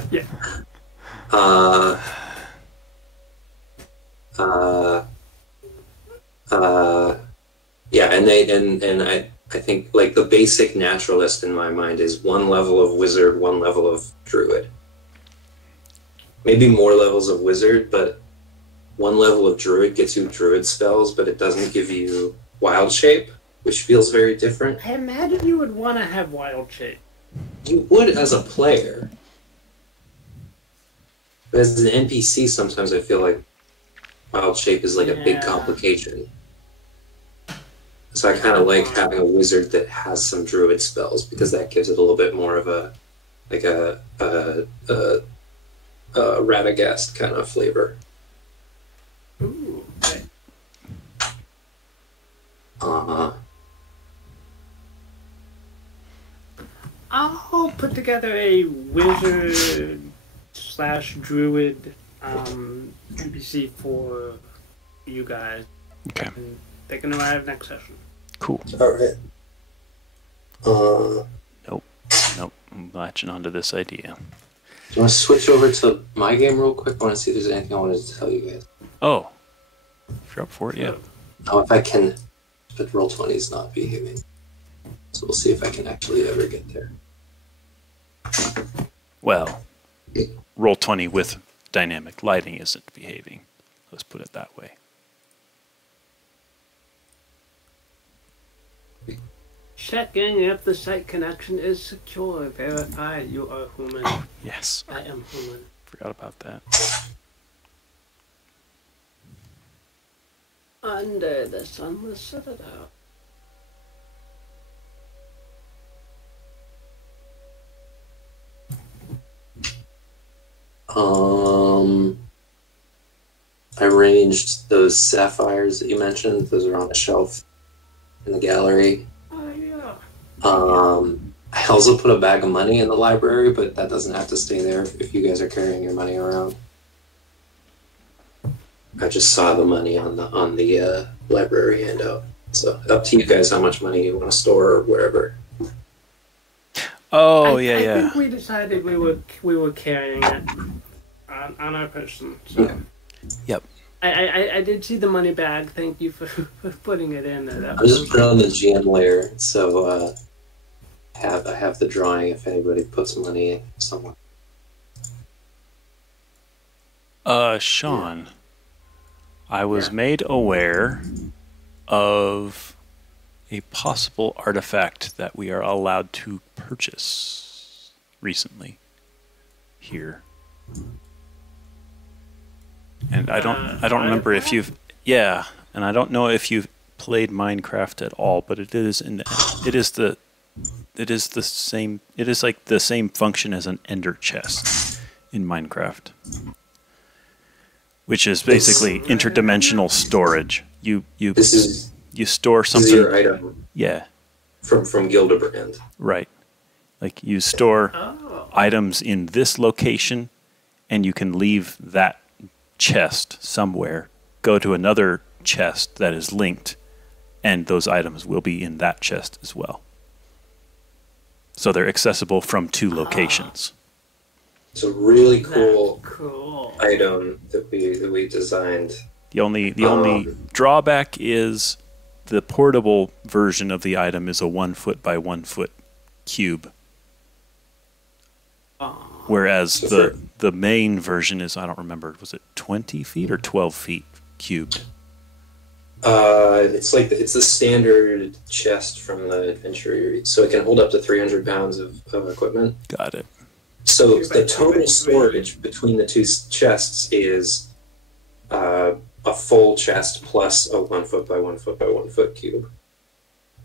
Yeah. Yeah, and I think like the basic naturalist in my mind is one level of wizard, one level of druid. Maybe more levels of wizard, but one level of druid gets you druid spells, but it doesn't give you wild shape, which feels very different. I imagine you would want to have wild shape. You would as a player. But as an NPC, sometimes I feel like wild shape is like a big complication. So I kind of like having a wizard that has some druid spells because that gives it a little bit more of a Radagast kind of flavor. Ooh. Okay. I'll put together a wizard / druid NPC for you guys. Okay. And they can arrive next session. Cool. All right. Nope. I'm latching onto this idea. Do you want to switch over to my game real quick? I want to see if there's anything I wanted to tell you guys. Oh. If you're up for it, yeah. Oh, if I can, but Roll20 is not behaving. So we'll see if I can actually ever get there. Well, Roll20 with dynamic lighting isn't behaving. Let's put it that way. Checking if the site connection is secure. Verify you are human. Yes. I am human. Forgot about that. Under the sunless citadel. I arranged those sapphires that you mentioned. Those are on a shelf in the gallery. Oh yeah. I also put a bag of money in the library, but that doesn't have to stay there if you guys are carrying your money around. I just saw the money on the library handout. So up to you guys how much money you want to store or whatever. Oh, I yeah. think we decided we were carrying it on our person. So. Yeah. Yep. I did see the money bag. Thank you for putting it in there. That I'll just put it on the GM layer, so I have the drawing if anybody puts money in somewhere. Sean, I was made aware of a possible artifact that we are allowed to purchase recently here. And I don't remember if you've and I don't know if you've played Minecraft at all, but it is like the same function as an ender chest in Minecraft, which is basically interdimensional storage. You store something. This is your item. Yeah. From Gildebrand. Right. Like you store items in this location, and you can leave that chest somewhere, go to another chest that is linked, and those items will be in that chest as well. So they're accessible from two locations. It's a really cool item that we designed. The only drawback is the portable version of the item is a 1 foot by 1 foot cube. Whereas the main version is, I don't remember, was it 20 feet or 12 feet cubed? It's the standard chest from the adventure, so it can hold up to 300 pounds of equipment. Got it. So the total storage between the two chests is a full chest plus a 1 foot by 1 foot by 1 foot cube.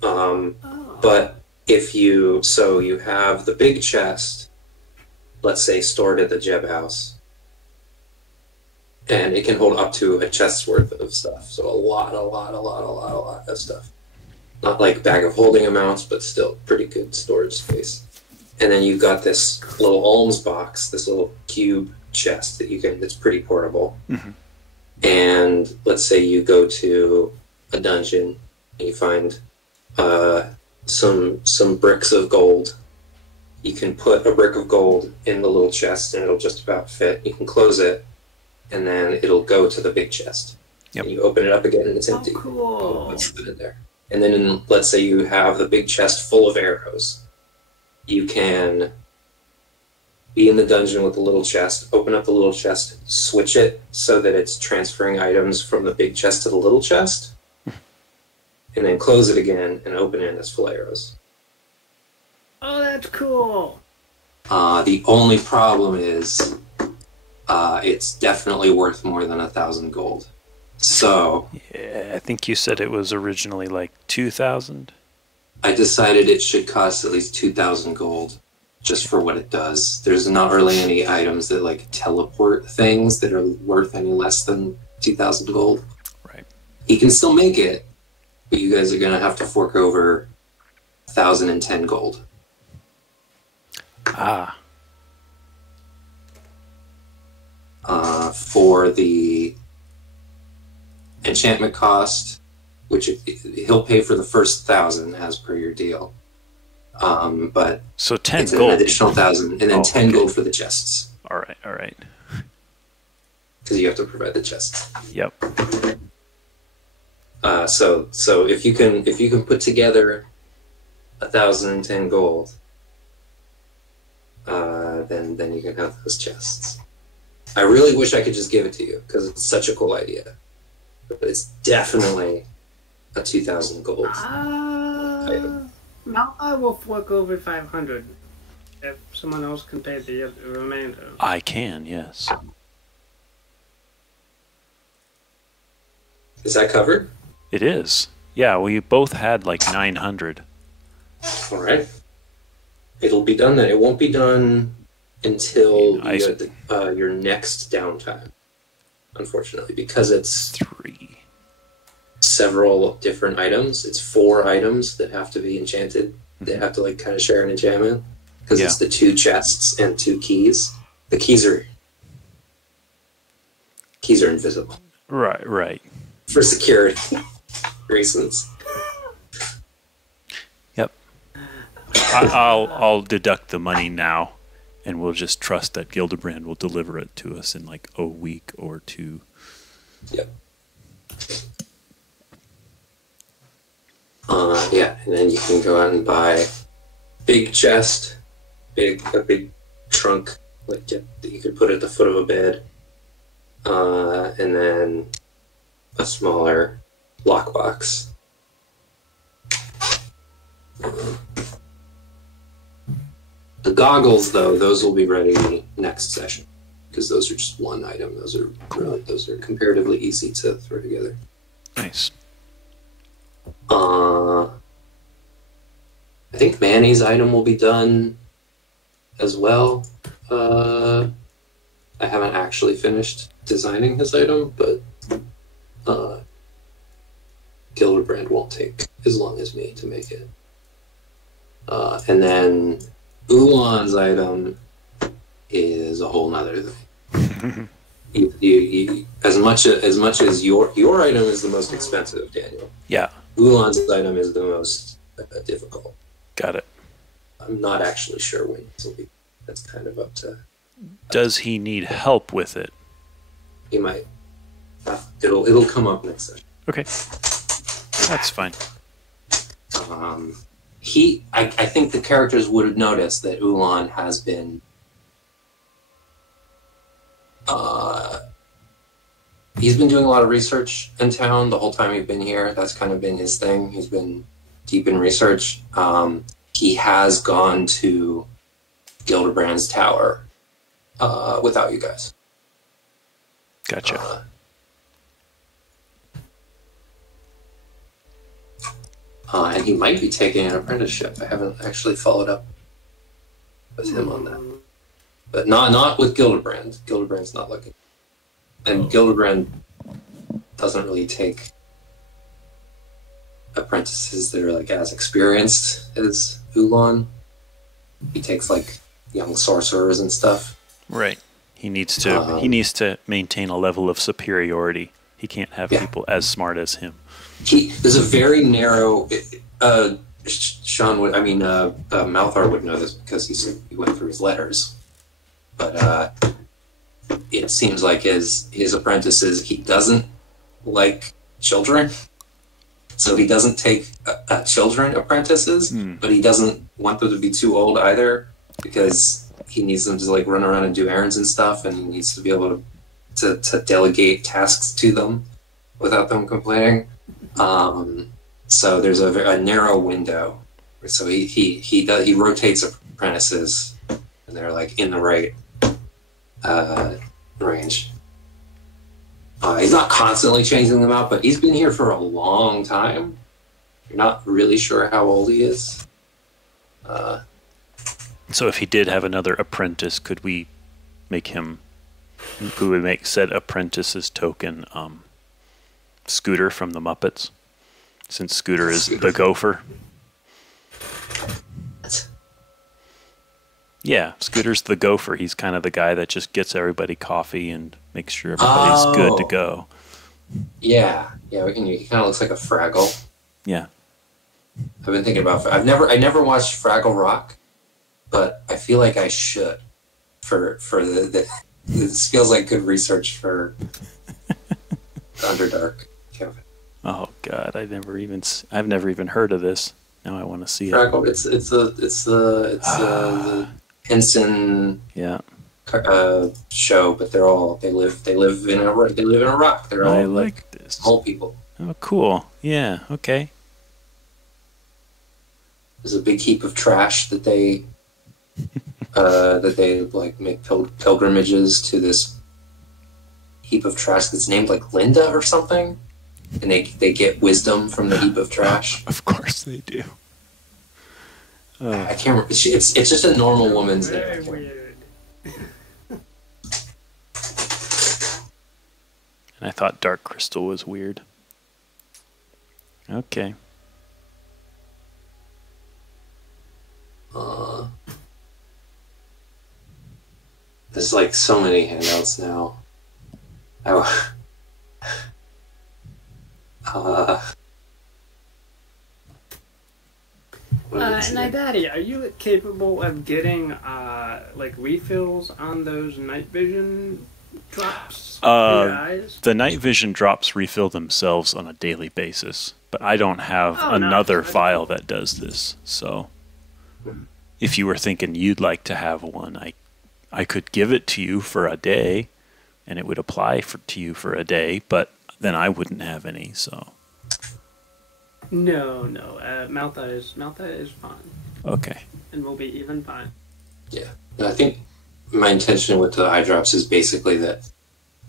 But if you have the big chest, let's say stored at the Jeb house, and it can hold up to a chest's worth of stuff. So a lot of stuff. Not like bag of holding amounts, but still pretty good storage space. And then you've got this little alms box, this little cube chest that's pretty portable. Mm-hmm. And let's say you go to a dungeon and you find some bricks of gold. You can put a brick of gold in the little chest and it'll just about fit. You can close it and then it'll go to the big chest. Yep. And you open it up again and it's empty. Cool. What's in there? And then let's say you have the big chest full of arrows. You can be in the dungeon with the little chest, open up the little chest, switch it so that it's transferring items from the big chest to the little chest, and then close it again and open it and it's full of arrows. Oh, that's cool. The only problem is it's definitely worth more than 1,000 gold. So yeah, I think you said it was originally like 2,000. I decided it should cost at least 2,000 gold just for what it does. There's not really any items that like teleport things that are worth any less than 2,000 gold. Right. He can still make it, but you guys are going to have to fork over 1,010 gold. For the enchantment cost, which he'll pay for the first 1,000 as per your deal. But so 10 it's gold. An additional 1,000, and then 10 gold for the chests. All right. Because you have to provide the chests. Yep. So if you can put together 1,010 gold, then you can have those chests. I really wish I could just give it to you because it's such a cool idea, but it's definitely a 2,000 gold item. Now I will fork over 500 if someone else can pay the remainder. I can, yes. Is that covered? It is. Yeah, we both had like 900. All right. It'll be done then. It won't be done until your next downtime, unfortunately, because it's 3. several different items. It's 4 items that have to be enchanted. They have to like kind of share an enchantment because it's the 2 chests and 2 keys. The keys are invisible. Right. For security reasons. I'll deduct the money now, and we'll just trust that Gildebrand will deliver it to us in like a week or two. Yep. Yeah, and then you can go out and buy big chest, a big trunk, like that you could put at the foot of a bed, and then a smaller lockbox. The goggles, though, those will be ready next session because those are just one item. Those are comparatively easy to throw together. Nice. I think Manny's item will be done as well. I haven't actually finished designing his item, but Gildebrand won't take as long as me to make it. And then Ulan's item is a whole nother thing. As much as your item is the most expensive, Daniel. Yeah. Ulan's item is the most difficult. Got it. I'm not actually sure when this will be. That's kind of up to. Does he need help with it? He might. It'll come up next session. Okay. That's fine. I think the characters would have noticed that Ulan has been. He's been doing a lot of research in town the whole time he's been here. That's kind of been his thing. He's been deep in research. He has gone to Gildebrand's tower without you guys. Gotcha. And he might be taking an apprenticeship. I haven't actually followed up with him on that. But not with Gildebrand. Gildebrand's not looking. And Gildebrand doesn't really take apprentices that are like as experienced as Ulan. He takes like young sorcerers and stuff. Right. He needs to maintain a level of superiority. He can't have people as smart as him. There's a very narrow. Sean would. Malthar would know this because he went through his letters. But it seems like his apprentices, he doesn't like children, so he doesn't take children apprentices. But he doesn't want them to be too old either, because he needs them to like run around and do errands and stuff, and he needs to be able to delegate tasks to them without them complaining. So there's a narrow window. So he rotates apprentices, and they're like in the right range. He's not constantly changing them out, but he's been here for a long time. You're not really sure how old he is. So if he did have another apprentice, could we make said apprentice's token Scooter from the Muppets? Since Scooter is the gopher. Yeah, Scooter's the gopher. He's kind of the guy that just gets everybody coffee and makes sure everybody's good to go. Yeah, he kind of looks like a Fraggle. Yeah. I've been thinking about. I never watched Fraggle Rock, but I feel like I should. For the this feels like good research for Underdark. Kevin. Oh God, I've never even heard of this. Now I want to see it. Fraggle. It's the Henson show, but they live in a rock. They're all I like this. Whole people. Oh, cool. Yeah. Okay. There's a big heap of trash that they like make pilgrimages to this heap of trash that's named like Linda or something, and they get wisdom from the heap of trash. Of course they do. I can't remember. It's just a normal woman's name. Very weird. And I thought Dark Crystal was weird. Okay. There's like so many handouts now. What Nightbaddy, are you capable of getting like refills on those night vision drops for your eyes? The night vision drops refill themselves on a daily basis, but I don't have another file that does this. So, if you were thinking you'd like to have one, I could give it to you for a day, and it would apply to you for a day, but then I wouldn't have any. So. No. Malta is fine. Okay. And will be even fine. Yeah. And I think my intention with the eye drops is basically that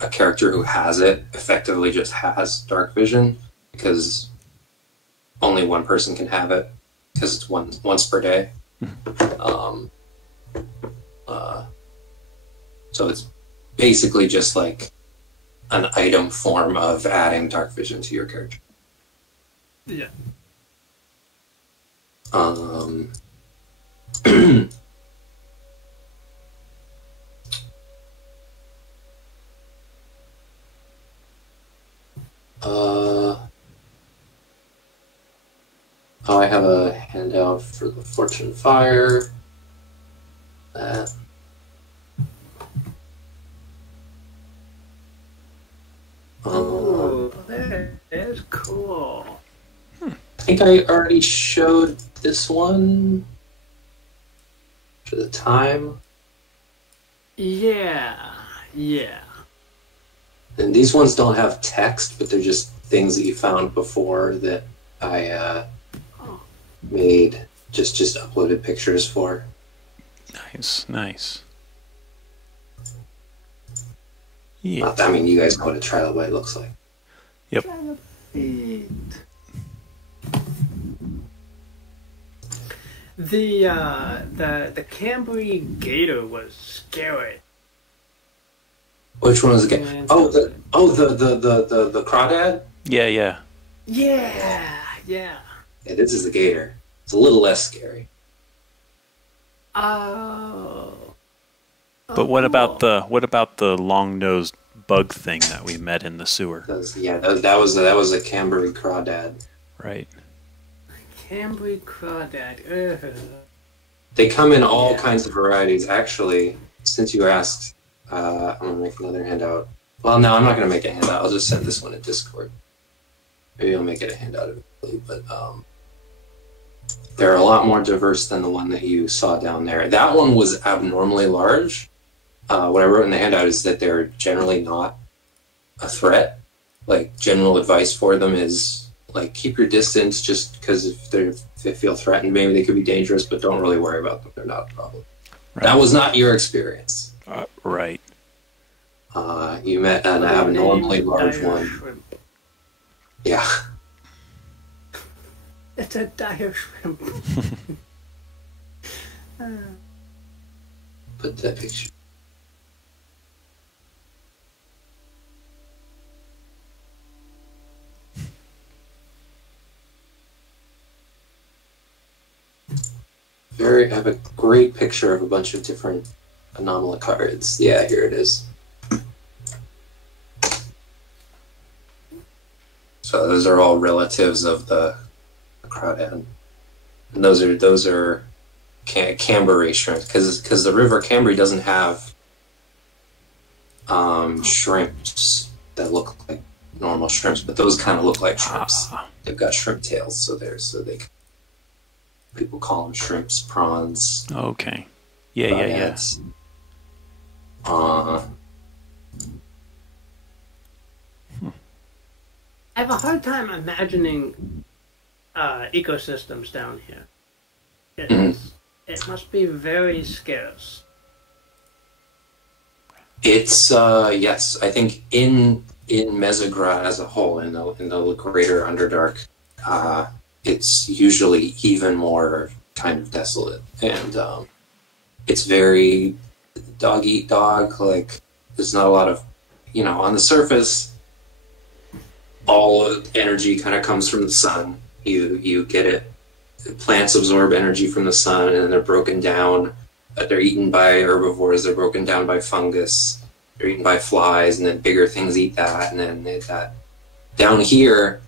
a character who has it effectively just has dark vision, because only one person can have it, because it's once per day. So it's basically just like an item form of adding dark vision to your character. Yeah. I have a handout for the Fortune Fire. That. Oh, that is cool. I think I already showed this one for the time. Yeah. And these ones don't have text, but they're just things that you found before that I made, just uploaded pictures for. Nice. Yeah. I mean, you guys know what a trilobite looks like. Yep. The Cambry Gator was scary. Which one was the gator? The crawdad? Yeah. Yeah, this is the gator. It's a little less scary. Oh. But what about the long-nosed bug thing that we met in the sewer? That was a Cambry crawdad. Right. Cambry crawdad. Ugh. They come in all kinds of varieties. Actually, since you asked, I'm gonna make another handout. Well, no, I'm not gonna make a handout. I'll just send this one in Discord. Maybe I'll make it a handout eventually. But they're a lot more diverse than the one that you saw down there. That one was abnormally large. What I wrote in the handout is that they're generally not a threat. Like, general advice for them is, like, keep your distance, just because if they feel threatened, maybe they could be dangerous, but don't really worry about them. They're not a problem. Right. That was not your experience. Right. You met an abnormally large one. Shrimp. Yeah. It's a dire shrimp. Put that picture. I have a great picture of a bunch of different anomaly cards. Yeah, here it is. So those are all relatives of the crawdad, and those are Cambry shrimp, because the river Cambry doesn't have shrimps that look like normal shrimps, but those kind of look like shrimps. They've got shrimp tails, so people call them shrimps, prawns. Okay. Yeah. I have a hard time imagining ecosystems down here. It must be very scarce. It's yes, I think in Mesogra as a whole, in the greater Underdark, it's usually even more kind of desolate, and it's very dog eat dog. Like, there's not a lot of, on the surface, all energy kind of comes from the sun. You get it. Plants absorb energy from the sun, and then they're broken down. They're eaten by herbivores. They're broken down by fungus. They're eaten by flies, and then bigger things eat that, and then that. Down here,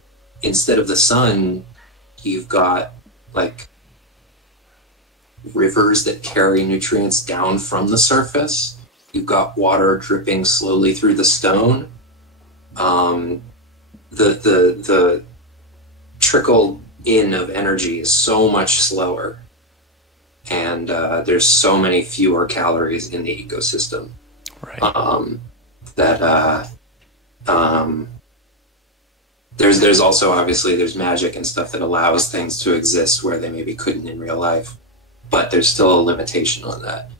instead of the sun, you've got like rivers that carry nutrients down from the surface. You've got water dripping slowly through the stone. The trickle in of energy is so much slower, and there's so many fewer calories in the ecosystem. Right. There's also obviously there's magic and stuff that allows things to exist where they maybe couldn't in real life, but there's still a limitation on that.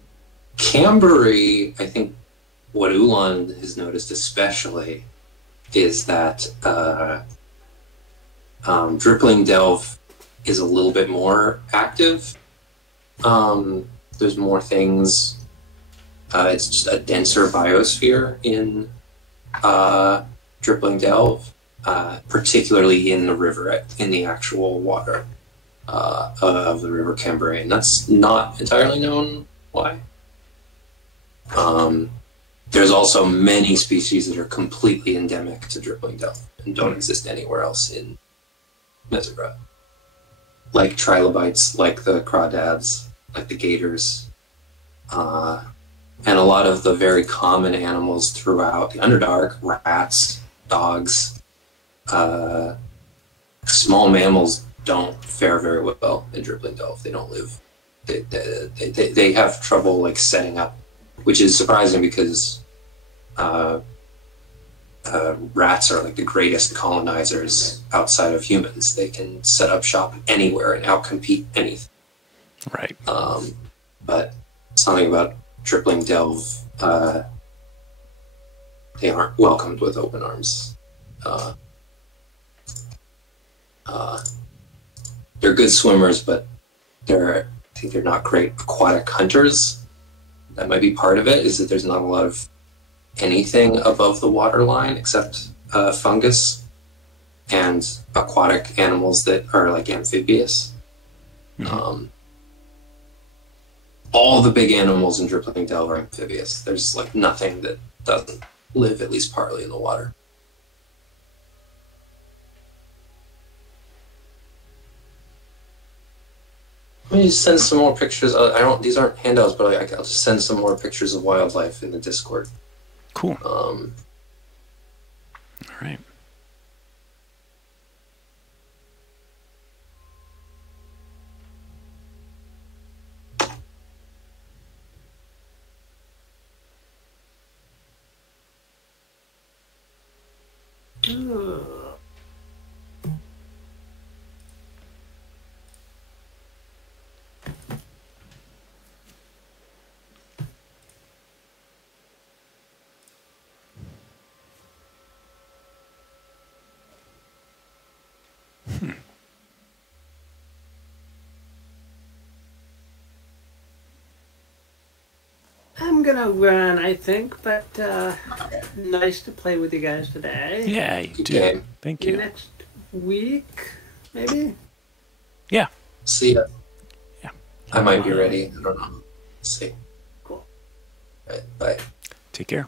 Cambury, I think what Ulan has noticed especially is that Drippling Delve is a little bit more active. There's more things. It's just a denser biosphere in Drippling Delve, particularly in the river, in the actual water of the River Cambury, and that's not entirely known why. There's also many species that are completely endemic to Drippling Delve and don't exist anywhere else in Mesograt. Like trilobites, like the crawdads, like the gators, and a lot of the very common animals throughout the Underdark, rats, dogs, small mammals don't fare very well in Drippling Delve. They don't live. They have trouble like setting up, which is surprising because rats are like the greatest colonizers outside of humans. They can set up shop anywhere and outcompete anything. Right. But something about Drippling Delve, they aren't welcomed with open arms. They're good swimmers, but I think they're not great aquatic hunters. That might be part of it, is that there's not a lot of anything above the waterline except fungus and aquatic animals that are like amphibious. Mm-hmm. All the big animals in Drippling Delve are amphibious. There's like nothing that doesn't live at least partly in the water. Let me just send some more pictures. These aren't handouts, but I'll just send some more pictures of wildlife in the Discord. Cool. All right. I'm gonna run, I think, but nice to play with you guys today. Yeah, you do. game. Thank See you you. next week, maybe? Yeah. See ya. Yeah. I might be ready. I don't know. Let's see. Cool. All right, bye. Take care.